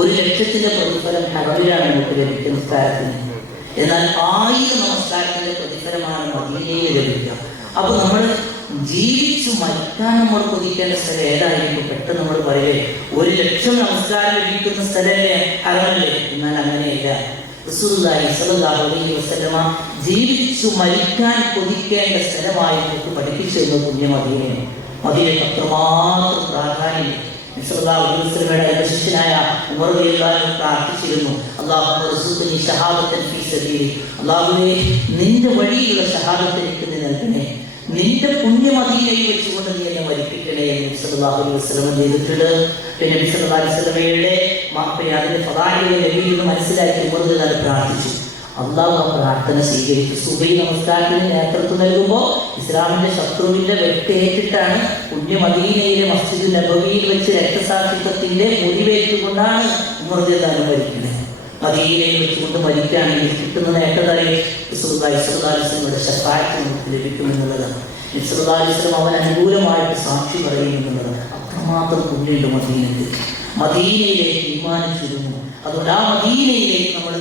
1 ലക്ഷത്തിന്റെ പ്രതിഫലം ഹറമിലാണ് നമുക്ക് ലഭിക്കുന്ന നമസ്കാരത്തിന്. എന്നാൽ 1000 നമസ്കാരത്തിന്റെ പ്രതിഫലമാണ് മദീനയിൽ ലഭിക്കുക. അപ്പൊ നമ്മൾ ജീവിച്ചു മരിക്കാൻ നമ്മൾ കൊതിക്കേണ്ട സ്ഥലം ഏതായിരിക്കും? പെട്ടെന്ന് നമ്മൾ പറയേ 1 ലക്ഷം നമസ്കാരം ലഭിക്കുന്ന സ്ഥലമല്ലേ ഹറമല്ലേ? എന്നാൽ അങ്ങനെയല്ല. റസൂലുള്ളാഹി സ്വല്ലല്ലാഹു അലൈഹി വസല്ലമ ജീവിച്ചു മരിക്കാൻ കൊതിക്കേണ്ട സ്ഥലമായി നമുക്ക് പഠിപ്പിച്ചു തന്ന പുണ്യ മദീനയാണ്. മദീനയ്ക്ക് അത്രമാത്രം പ്രാധാന്യം. സ്വല്ലല്ലാഹു അലൈഹി വസല്ലമയുടെ ശിഷ്യനായ ഉമർ റളിയല്ലാഹു അൻഹു പ്രാർത്ഥിച്ചിരുന്നു, അല്ലാഹുമ്മ റസൂഖ്നി ശഹാദത്തൻ ഫീ സബീലി, അല്ലാഹുവേ നിന്റെ വഴിയിലുള്ള ഷഹാദത്ത് എനിക്ക് നൽകണേ, നിന്റെ പുണ്യ മദീനയിൽ വെച്ചുകൊണ്ട് നീ എന്നെ മരിപ്പിക്കണേ എന്ന് സ്വല്ലല്ലാഹു അലൈഹി വസല്ലം ചെയ്തിട്ടുണ്ട്. പിന്നെ നബി സല്ലല്ലാഹു അലൈഹി വസല്ലമയുടെ അതിന്റെ ഫദായിലുകൾ നബിയിൽ നിന്ന് മനസ്സിലാക്കി ഉമർ റളിയല്ലാഹു അൻഹു പ്രാർത്ഥിച്ചു. അള്ളാഹു ആ പ്രാർത്ഥന സ്വീകരിച്ചു. സുബഹി നമസ്കാരത്തിന് നേതൃത്വം നൽകുമ്പോൾ ഇസ്ലാമിന്റെ ശത്രുവിന്റെ വെട്ടേറ്റിട്ടാണ് പുണ്യ മദീനയിലെ മസ്ജിദ് നബവിയിൽ വെച്ച് രക്തസാക്ഷിത്വത്തിന്റെ മുറിവേറ്റുകൊണ്ടാണ് ഉമർ റളിയല്ലാഹു അൻഹു മരിക്കുന്നത്. മദീനയിൽ വെച്ചുകൊണ്ട് മരിക്കുകയാണെങ്കിൽ കിട്ടുന്ന നേട്ടങ്ങളെ റസൂലുള്ളാഹി സ്വല്ലല്ലാഹു അലൈഹി വസല്ലമയുടെ ശഫാഅത്ത് നമുക്ക് ലഭിക്കുമെന്നുള്ളതാണ്. നബി സല്ലല്ലാഹു അലൈഹി വസല്ലം അവൻ അനുകൂലമായിട്ട് സാക്ഷി പറയുമെന്നുള്ളതാണ്. അത്രമാത്രം പുണ്യമുണ്ട് മദീനയ്ക്ക്. മദീനയിലേക്ക് ഈമാൻ ചുരുങ്ങും. അതുകൊണ്ട് ആ മദീനയിലേക്ക് നമ്മൾ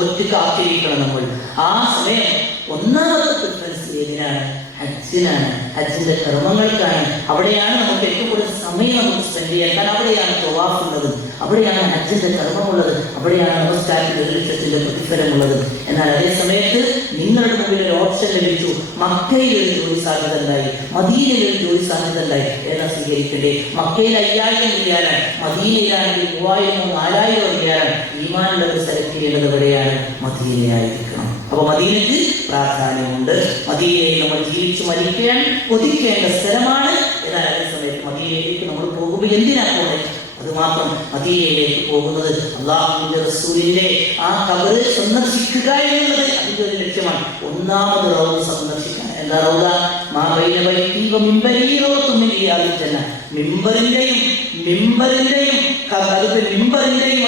ഒറ്റ കാത്തിരിക്കണം. നമ്മൾ ആ സമയം ഒന്നാമത്തെ പ്രിഫറൻസ് ഏതിനാണ്? ഹജ്ജിനാണ്, ഹജ്ജിന്റെ കർമ്മങ്ങൾക്കാണ്. അവിടെയാണ് നമുക്ക് ഏറ്റവും കൂടുതൽ സമയം നമുക്ക് സ്പെൻഡ് ചെയ്യാൻ. കാരണം അവിടെയാണ് തവാഫ് ഉള്ളത്, അവിടെയാണ് ഹജ്ജിന്റെ കർമ്മമുള്ളത്, അവിടെയാണ് നമസ്കാരത്തിന്റെ ഒരു ലക്ഷത്തിന്റെ പ്രതിഫലമുള്ളത്. എന്നാൽ അതേ സമയത്ത് നിങ്ങളുടെ മുമ്പിൽ ഒരു ഓപ്ഷൻ ലഭിച്ചു. മക്കയിൽ ഒരു ജോലി സാധ്യത ഉണ്ടായി, മദീനയിൽ ഒരു ജോലി സാധ്യത ഉണ്ടായി. ഏതാ സ്വീകരിക്കണ്ടേ? മക്കയിൽ 5000 റിയാലാണ്, മദീനയിലാണെങ്കിൽ 3000 4000 റിയാലാണ്. ഈമാനുള്ളത് സെലക്ട് ചെയ്യേണ്ടത് എവിടെയാണ്? മദീനയായിരിക്കണം. അപ്പൊ മദീനക്ക് പ്രാധാന്യമുണ്ട്. മദീനയിൽ നമ്മൾ ജീവിച്ചു മരിക്കാൻ കൊതിക്കേണ്ട സ്ഥലമാണ്. എന്നാൽ അതേ സമയത്ത് മദീനയിലേക്ക് നമ്മൾ പോകുമ്പോൾ എന്തിനാണ് പോകുന്നത്? അത് മാത്രം മദീനയിലേക്ക് പോകുന്നത് അല്ലാഹുവിന്റെ റസൂലിന്റെ ആ ഖബർ സന്ദർശിക്കുക എന്നുള്ളത് അതിന്റെ ഒരു ലക്ഷ്യമാണ്. ഒന്നാമത് റൗദ സന്ദർശിക്കാൻ. എന്താ റൗദ? മാ ബൈന ബൈതി വ മിംബരി റൗദത്തുൻ മിൻ റിയാദിൽ ജന്ന. മിംബറിന്റെയും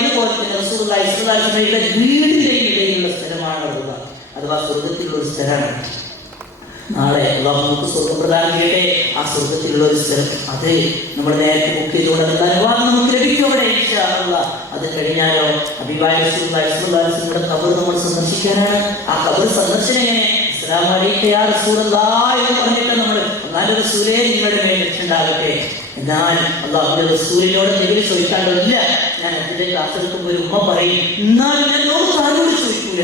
അതുപോലെ തന്നെ റസൂലുള്ളാഹി സ്വല്ലല്ലാഹു അലൈഹി വസല്ലമയുടെ വീടിന്റെയും ഇടയിലുള്ള സ്ഥലമാണ് റൗദ. അഥവാ സ്വർഗത്തിലുള്ള ഒരു സ്ഥലമാണ്. നാളെ അല്ലാഹു നമുക്ക് സ്വർഗം പ്രദാനം ചെയ്യട്ടെ. ആ സ്വർഗത്തിലുള്ള ഒരു സ്ഥലം അത് നമ്മൾ നേരത്തെ ബുക്ക് ചെയ്തുകൊണ്ട് അതിന്റെ അനുവാദം നമുക്ക് ലഭിക്കും അവിടെ ഇൻഷാ അല്ലാഹ്. അത് കഴിഞ്ഞാലോ ഹബീബായ റസൂലുള്ളാഹി സ്വല്ലല്ലാഹു അലൈഹി വസല്ലമയുടെ ഖബർ നമ്മൾ സന്ദർശിക്കാനാണ്. ആ ഖബർ സന്ദർശനം എങ്ങനെ? അസ്സലാമു അലൈക യാ റസൂലല്ലാഹ് എന്ന് പറഞ്ഞിട്ട് നമ്മൾ അല്ലാഹുവിന്റെ റസൂലേ നിങ്ങളുടെ മേൽ രക്ഷയുണ്ടാകട്ടെ. എന്നാൽ അല്ലാഹുവിന്റെ റസൂലിനോട് എന്തെങ്കിലും ചോദിക്കാണ്ടില്ല. ഞാൻ അതിന്റെ ക്ലാസ് എടുക്കുമ്പോൾ ഒരു ഉമ്മ പറയും, എന്നാൽ ഞാൻ ആരോട് ചോദിക്കൂല,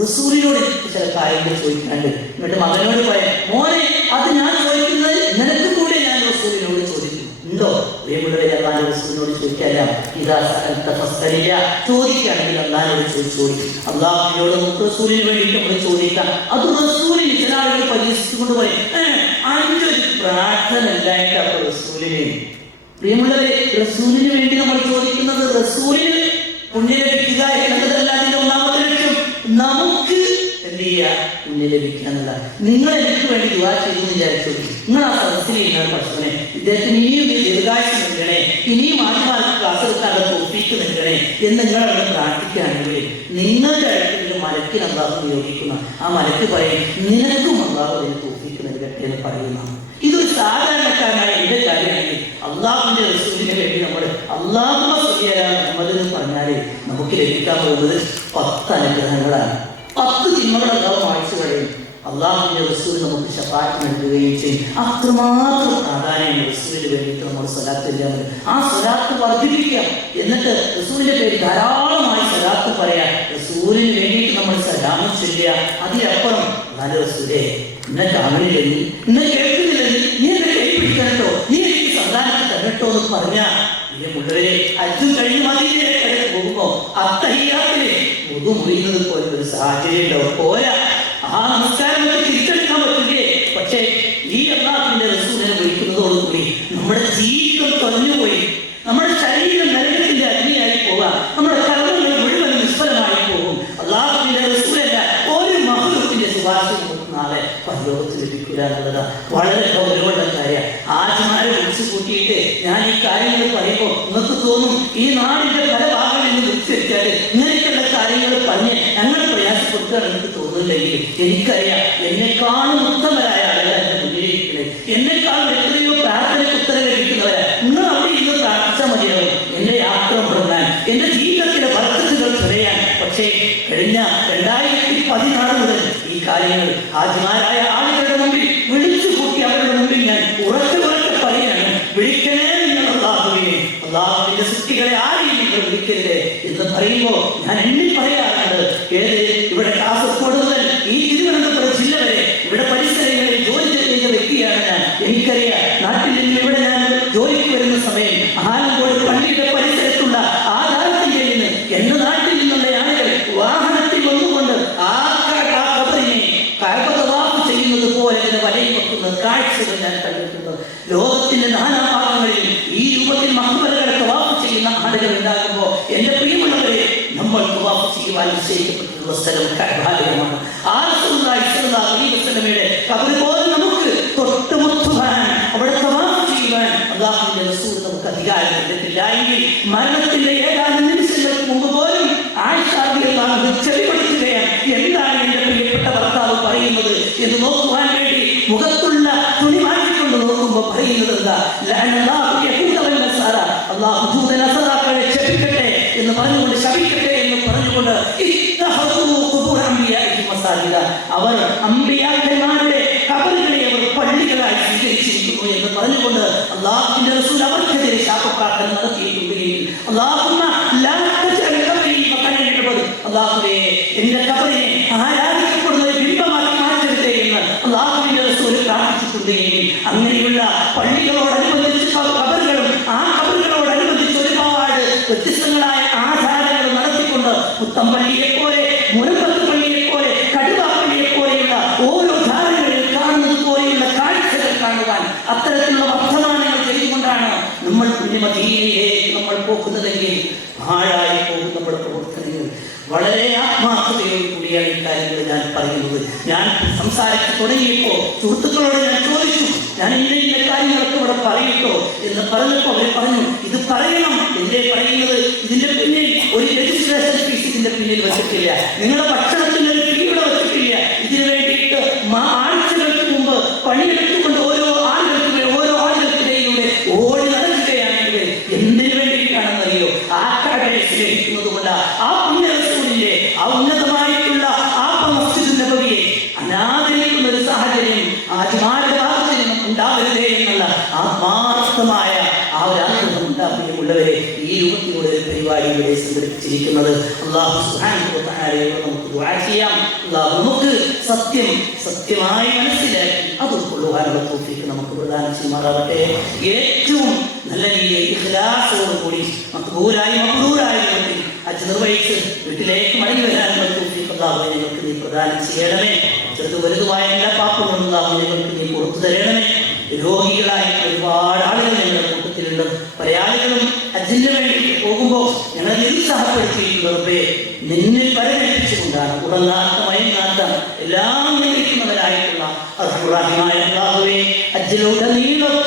റസൂലിനോട് ചില കാര്യങ്ങൾ ചോദിക്കാണ്ട്. എന്നിട്ട് മകനോട് പറയാം, മോനെ അത് ഞാൻ ചോദിക്കുന്നത് നിനക്ക് കൂടെ ഞാൻ റസൂലിനോട് ചോദിക്കും. ഉണ്ടോ? പ്രിയമുള്ളവരെ, അല്ലാഹുവിന്റെ റസൂലിനോട് ചോദിക്കാല്ല. ഇതാ ചോദിക്കുകയാണെങ്കിൽ അല്ലാഹുവിനോട് ചോദിച്ചോളി. അല്ലാഹുവിനോട് നമുക്ക് റസൂലിന് വേണ്ടിയിട്ട് നമ്മൾ ചോദിക്കാം. അത് റസൂലിന് ചില ആളുകൾ പരിഹസിച്ചുകൊണ്ട് പറയും, 5 പ്രാർത്ഥന ഇല്ലായിട്ട് അപ്പൊ റസൂലിന്. പ്രിയമുള്ളവരെ, റസൂലിന് വേണ്ടി നമ്മൾ ചോദിക്കുന്നത് റസൂലിന് പുണ്യം ലഭിക്കുക എന്നതല്ല അതിന്റെ ഒന്നാമത്തെ ലക്ഷ്യം. നമുക്ക് എന്ത് ചെയ്യുക? പുണ്യം ലഭിക്കുക എന്നല്ല. നിങ്ങൾ എനിക്ക് വേണ്ടി ദുആ ചെയ്തു വിചാരിച്ചു. നിങ്ങൾ ആ സദസ്സിൽ ഇരുന്ന പഠിച്ചവനെ ഇദ്ദേഹത്തിന് ഇനിയും ദീർഘായുസ്സ് നൽകണേ, ഇനിയും ആദ്യകാലത്ത് ക്ലാസ് എടുക്കാൻ തോൽപ്പിക്ക് നൽകണേ എന്ന് നിങ്ങൾ അവിടെ പ്രാർത്ഥിക്കുകയാണെങ്കിൽ നിങ്ങളുടെ അടുത്ത് മലക്കിന് അല്ലാഹു നിയോഗിക്കുന്ന ആ മലക്ക് പറയും, നിനക്കും അല്ലാഹു അതിന് തോൽപ്പിക്ക് നൽകട്ടെ എന്ന് പറയുന്ന. ഇതൊരു സാധാരണക്കാരനായ എന്റെ കാര്യമാണെങ്കിൽ അല്ലാഹുവിന്റെ റസൂലിന് വേണ്ടി നമ്മൾ അല്ലാഹുമ്മ സ്വല്ലി അലാ മുഹമ്മദ് എന്ന് പറഞ്ഞാല് നമുക്ക് ലഭിക്കാൻ പോകുന്നത് 10 അനുഗ്രഹങ്ങളാണ്. 10 തിന്മകളുടെ മായ്ച്ചു കളയും. അല്ലാഹുവിന്റെ റസൂൽ നമുക്ക് ശഫാഅത്ത് നൽകുകയും ചെയ്യും. അത്രമാത്രം പ്രാധാന്യം റസൂലിന് വേണ്ടിയിട്ട് നമ്മൾ സ്വലാത്ത് ചെയ്യാൻ. ആ സ്വലാത്ത് വർദ്ധിപ്പിക്കാം. എന്നിട്ട് റസൂലിന്റെ പേര് ധാരാളമായി സ്വലാത്ത് പറയാം. റസൂലിന് വേണ്ടിയിട്ട് നമ്മൾ സലാം ചൊല്ലുക. അതിലപ്പുറം നല്ല റസൂലേ എന്നെ കാണില്ല, എന്നെ കേൾക്കുന്നില്ല, നീ എന്നെ കൈ പിടിക്കണട്ടോ, നീ എനിക്ക് സന്താനത്തെ തരട്ടോ എന്ന് പറഞ്ഞാൽ മുഴുവരെ അച്ഛൻ കഴിഞ്ഞ് മദീനയിലേക്ക് പോകുമ്പോ അത്തഹിയ്യാത്തിലെ മുറിയുന്നത് പോലെ ഒരു സാഹചര്യം ഉണ്ടാവും. പോരാ, ആ നമസ്കാരം തിരിച്ചെടുക്കാൻ പറ്റില്ലേ? പക്ഷേ ഈ അല്ലാഹുവിന്റെ റസൂലിനെ വിളിക്കുന്നതോടുകൂടി നമ്മുടെ ജീവിതം തൊലഞ്ഞുപോയി, നമ്മുടെ ശരീരം നരകത്തിന്റെ അഗ്നിയായി പോകാം, നമ്മുടെ കർമ്മങ്ങൾ മുഴുവൻ നിഷ്ഫലമായി പോകും. അല്ലാഹുവിന്റെ റസൂലല്ല ഒരു മഹ്ലൂക്കിന്റെ ശുപാർശ നാളെ പരലോകത്ത് ലഭിക്കുക എന്നുള്ളതാണ് വളരെ ഗൗരവമുള്ള കാര്യം. ആദ്യമാരെ വിളിച്ചു കൂട്ടിയിട്ട് ഞാൻ ഈ കാര്യങ്ങൾ പറയുമ്പോൾ നിങ്ങൾക്ക് തോന്നും ഈ നാടിന്റെ പല ഭാഗങ്ങളിൽ നിന്ന് വിളിച്ചെടുത്താൽ ഇങ്ങനെയൊക്കെയുള്ള കാര്യങ്ങൾ പറഞ്ഞ് ഞങ്ങൾ പ്രയാസപ്പെടുത്താൻ എനിക്ക് തോന്നുന്നില്ലെങ്കിൽ എനിക്കറിയാം എന്നെക്കാളും ഉത്തമരായ ആളുകൾ എന്റെ മുന്നിലിരിക്കുന്നത്, എന്നെക്കാളും എത്രയോ പ്രാർത്ഥനയ്ക്ക് ഉത്തരം ലഭിക്കുന്നവരാ. നിങ്ങൾ അവിടെ ഇന്ന് പ്രാർത്ഥിച്ചാൽ മതിയാവും എന്റെ യാത്ര തുടങ്ങാൻ, എന്റെ ജീവിതത്തിലെ വർക്കത്തുകൾ ചൊരയാൻ. പക്ഷേ കഴിഞ്ഞ 2014 മുതൽ ഈ കാര്യങ്ങൾ ഹാജിമാരായ ആളുകളുടെ മുമ്പിൽ വിളിച്ചു കൂട്ടി അവരുടെ മുമ്പിൽ ഞാൻ ഉറച്ചു പറയാണ്, വിളിക്കണേ നിങ്ങൾ അല്ലാഹുവിനെ, അല്ലാഹുവിന്റെ സൃഷ്ടികളെ ആരെയും നിങ്ങൾ വിളിക്കരുത് എന്ന് പറയുമ്പോൾ ഞാൻ എണ്ണി പറയാറുണ്ട്. ഇവിടെ കാസർഗോഡ് മുതൽ ഈ തിരുവനന്തപുരം ജില്ല വരെ ഇവിടെ പരിസരങ്ങളിൽ ജോലി ചെയ്ത വ്യക്തിയാണ് ഞാൻ. എനിക്കറിയാം, നാട്ടിൽ നിന്ന് ഇവിടെ ഞാൻ ജോലിക്ക് വരുന്ന സമയം ആലങ്കോട് പള്ളിയുടെ പരിസരത്തുള്ള ആധാരത്തിന്റെ നിന്ന് എന്റെ നാട്ടിൽ നിന്നുള്ള ആളുകൾ വാഹനത്തിൽ വന്നുകൊണ്ട് ആ കബറിനെ കഅബ ചെയ്യുന്നത് പോലെ വലയിൽ വെക്കുന്ന കാഴ്ചകൾ ഞാൻ കണ്ടിട്ടുണ്ട്. ലോകത്തിന്റെ നാനാഭാഗങ്ങളിൽ ഈ രൂപത്തിൽ മഹ്ബറകളെ തവാഫ് ചെയ്യുന്ന ആളുകൾ ഉണ്ടാകുമ്പോൾ എന്റെ പ്രിയമുള്ളവരെ, നമ്മൾ തവാഫ് ചെയ്യുവാൻ നിശ്ചയിക്കപ്പെട്ടിട്ടുള്ള സ്ഥലം കഅബാലയമാണ്. ആ റസൂലുള്ളാഹി സ്വല്ലല്ലാഹു അലൈഹി വസല്ലമയുടെ ഖബർ പോലെ നമുക്ക് തൊട്ടുമുട്ടുവാൻ അവിടെ തവാഫ് ചെയ്യുവാൻ അല്ലാഹുവിന്റെ റസൂൽ നമുക്ക് അധികാരം നൽകിയിട്ടില്ല എങ്കിൽ മരണത്തിന്റെ ഏതാനും നിമിഷങ്ങൾക്ക് മുമ്പ് പോലും ആയിഷ റളിയല്ലാഹു അൻഹ ചെവിപ്പെടുത്തുകയാണ്, എന്താണ് എന്റെ പ്രിയപ്പെട്ട ഭർത്താവ് പറയുന്നത് എന്ന് നോക്കുവാൻ വേണ്ടി മുഖത്തുള്ള തുണി മാറ്റിക്കൊണ്ട് നോക്കുമ്പോൾ പറയുന്നത് എന്താ? അല്ലാഹു ജൂത നസറാക്കളെ ശപിക്കട്ടെ എന്ന് പറഞ്ഞുകൊണ്ട്, ശപിക്കട്ടെ എന്ന് പറഞ്ഞുകൊണ്ട് അവർ അമ്പിയാക്കന്മാരുടെ ഖബറുകളെ അവർ സ്വീകരിച്ചിരിക്കുന്നു എന്ന് പറഞ്ഞുകൊണ്ട് അല്ലാഹുവിന്റെ റസൂൽ അവർക്കെതിരെ ശാപപ്രാർത്ഥന നടത്തിയിട്ടുണ്ടെങ്കിൽ അല്ലാഹുവേ എന്റെ ഖബറിനെ ആരാധിക്കപ്പെടുന്ന ഒരു ബിംബമാക്കി മാറ്റരുതേ എന്ന് അല്ലാഹുവിന്റെ റസൂൽ പ്രാർത്ഥിച്ചിട്ടുണ്ടെങ്കിൽ അങ്ങനെയുള്ള പള്ളികളോടനുബന്ധിച്ച് ഖബറുകളും ആ ഖബറുകളോടനുബന്ധിച്ച് ഒരുപാട് വ്യത്യസ്തങ്ങളായ ആചാരങ്ങൾ നടത്തിക്കൊണ്ട് പുത്തമ്പള്ളിയെ പോലെ മുനമ്പത്ത് പള്ളിയെ പോലെ കടുവ പള്ളിയെ പോലെയുള്ള ഓരോ ധാരകളിൽ കാണുന്നത് പോലെയുള്ള കാഴ്ചകൾ കാണുവാൻ അത്തരത്തിലുള്ള വർത്തമാനങ്ങൾ ചെയ്തുകൊണ്ടാണ് നമ്മൾ മദീനയിലേക്ക് നമ്മൾ പോകുന്നതെങ്കിൽ ആഴായി പോകും നമ്മുടെ പ്രവർത്തനങ്ങൾ. വളരെ ആത്മാർത്ഥതയോട് കൂടിയാണ് ഈ കാര്യങ്ങൾ ഞാൻ പറയുന്നത്. ഞാൻ സംസാരിച്ചു തുടങ്ങിയപ്പോൾ സുഹൃത്തുക്കളോട് ഞാൻ ചോദിച്ചു, ഞാൻ ഇന്ന കാര്യങ്ങളൊക്കെ ഇവിടെ പറയട്ടോ എന്ന് പറഞ്ഞപ്പോൾ അവർ പറഞ്ഞു, ഇത് പറയണം. എന്തേ പറയുന്നത്? ഇതിന്റെ പിന്നിൽ ഒരു രജിസ്ട്രേഷൻ ഫീസ് ഇതിന്റെ പിന്നിൽ വെച്ചിട്ടില്ല, നിങ്ങളുടെ ഭക്ഷണത്തിന് ഒരു ഫീ ഇവിടെ വെച്ചിട്ടില്ല. ഇതിനു വേണ്ടിയിട്ട് ആഴ്ചകൾക്ക് മുമ്പ് പണിയെടുത്തുകൊണ്ട് ഓരോ ആളുകൾക്കിടയിലൂടെ ഓടി നടക്കുകയാണെങ്കിൽ എന്തിനു വേണ്ടിയിട്ടാണെന്നറിയോ? ആ കടയെ സ്നേഹിക്കുന്നത് കൊണ്ട് ആ പുണ്യറസൂലിന്റെ ആ ഉന്നതമായിട്ടുള്ള ആ മസ്ജിദ് നബവിയെ അനാദരിക്കുന്ന ഒരു സാഹചര്യം ആദ്യമാരുടെ ഭാഗത്ത് നിന്നും ഉണ്ടാവരുതേ എന്നുള്ള ആത്മാർത്ഥമായ ആ ഒരു ആഗ്രഹം ഉണ്ടാകുകയുള്ളവരെ ഈ രൂപത്തിലൂടെ ഒരു പരിപാടി ഇവിടെ സംഘടിപ്പിച്ചിരിക്കുന്നത്. അല്ലാഹു സുബ്ഹാനഹു വ തആലയോട് നമുക്ക് ദുആ ചെയ്യാം. അല്ലാഹു നമുക്ക് സത്യമായി മനസ്സിലാക്കി അത് ഉൾക്കൊള്ളുവാനുള്ള തൗഫീഖ് നമുക്ക് പ്രദാനം ചെയ്യുമാറാവട്ടെ. ഏറ്റവും നല്ല രീതിയിൽ ഇഖ്ലാസോടുകൂടി മഖ്ബൂലായി ഹജ്ജ് നിർവഹിച്ച് വീട്ടിലേക്ക് മടങ്ങി വരാനുള്ള തൗഫീഖ് അല്ലാഹു ഞങ്ങൾക്ക് നീ പ്രദാനം ചെയ്യണമേ. ചെറുതു വലുതുമായ എല്ലാ പാപങ്ങളും അല്ലാഹു ഞങ്ങൾക്ക് നീ പുറത്തു തരണമേ. രോഗികളായ ഒരുപാട് ആളുകൾ ഞങ്ങളുടെ കൂട്ടത്തിലുണ്ട്. പല ആളുകളും ഹജ്ജിന് വേണ്ടി പോകുമ്പോൾ ഞങ്ങളെ നിരുത്സാഹപ്പെടുത്തിയിട്ടുള്ളവരെ നിന്നിൽ പരിഗണിച്ചുകൊണ്ടാണ് ഉറങ്ങാത്ത മയങ്ങാത്ത എല്ലാം നിയന്ത്രിക്കുന്നവരായിട്ടുള്ള അർഹമുറാഹിമായ അല്ലാഹുവേ, ഹജ്ജിലുടനീളം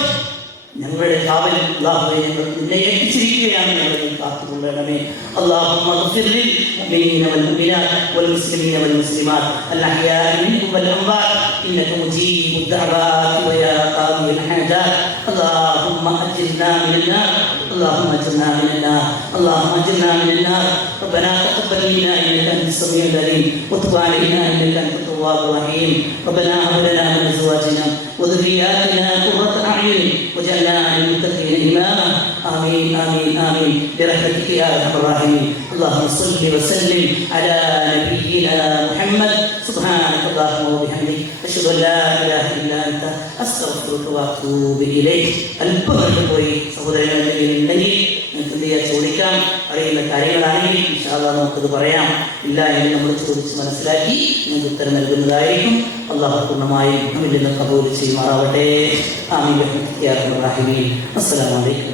ഞങ്ങളുടെ കാവലിൽ അല്ലാഹുവേ ഞങ്ങൾ നിന്നെ ഏൽപ്പിച്ചിരിക്കുകയാണ്. ഞങ്ങളെ കാത്തുകൊള്ളണമേ. اللهم اغفر للمؤمنين والمؤمنات والمسلمين والمسلمات الأحياء منهم والأموات إنك مجيب الدعوات ويا قاضي الحاجات. اللهم أجرنا من النار، اللهم أجرنا من النار، اللهم أجرنا من النار. ربنا تقبل منا إنك أنت السميع العليم وتب علينا إنك أنت التواب الرحيم. ربنا هب لنا من أزواجنا وذرياتنا قرة أعين واجعلنا للمتقين إماما. آمين آمين آمين برحمتك يا أرحم الراحمين. اللهم صل وسلم على نبينا محمد. سبحانك اللهم وبحمدك أشهد أن لا إله إلا أنت أستغفرك وأتوب إليك. അല്പം പോയി സഹോദരങ്ങളുണ്ടെങ്കിൽ നിങ്ങൾക്ക് ചോദിക്കാം. അറിയുന്ന കാര്യങ്ങളാണെങ്കിൽ ഇൻഷാ അല്ലാഹ് നമുക്കത് പറയാം. ഇല്ല എന്ന് നമ്മൾ ചോദിച്ച് മനസ്സിലാക്കി നിങ്ങൾക്ക് ഉത്തരം നൽകുന്നതായിരിക്കും. അല്ലാഹു പൂർണ്ണമായും നമ്മിൽ നിന്ന് കബൂൽ ചെയ്യുമാറാവട്ടെ. ആമീൻ. അസ്സലാമു അലൈക്കും.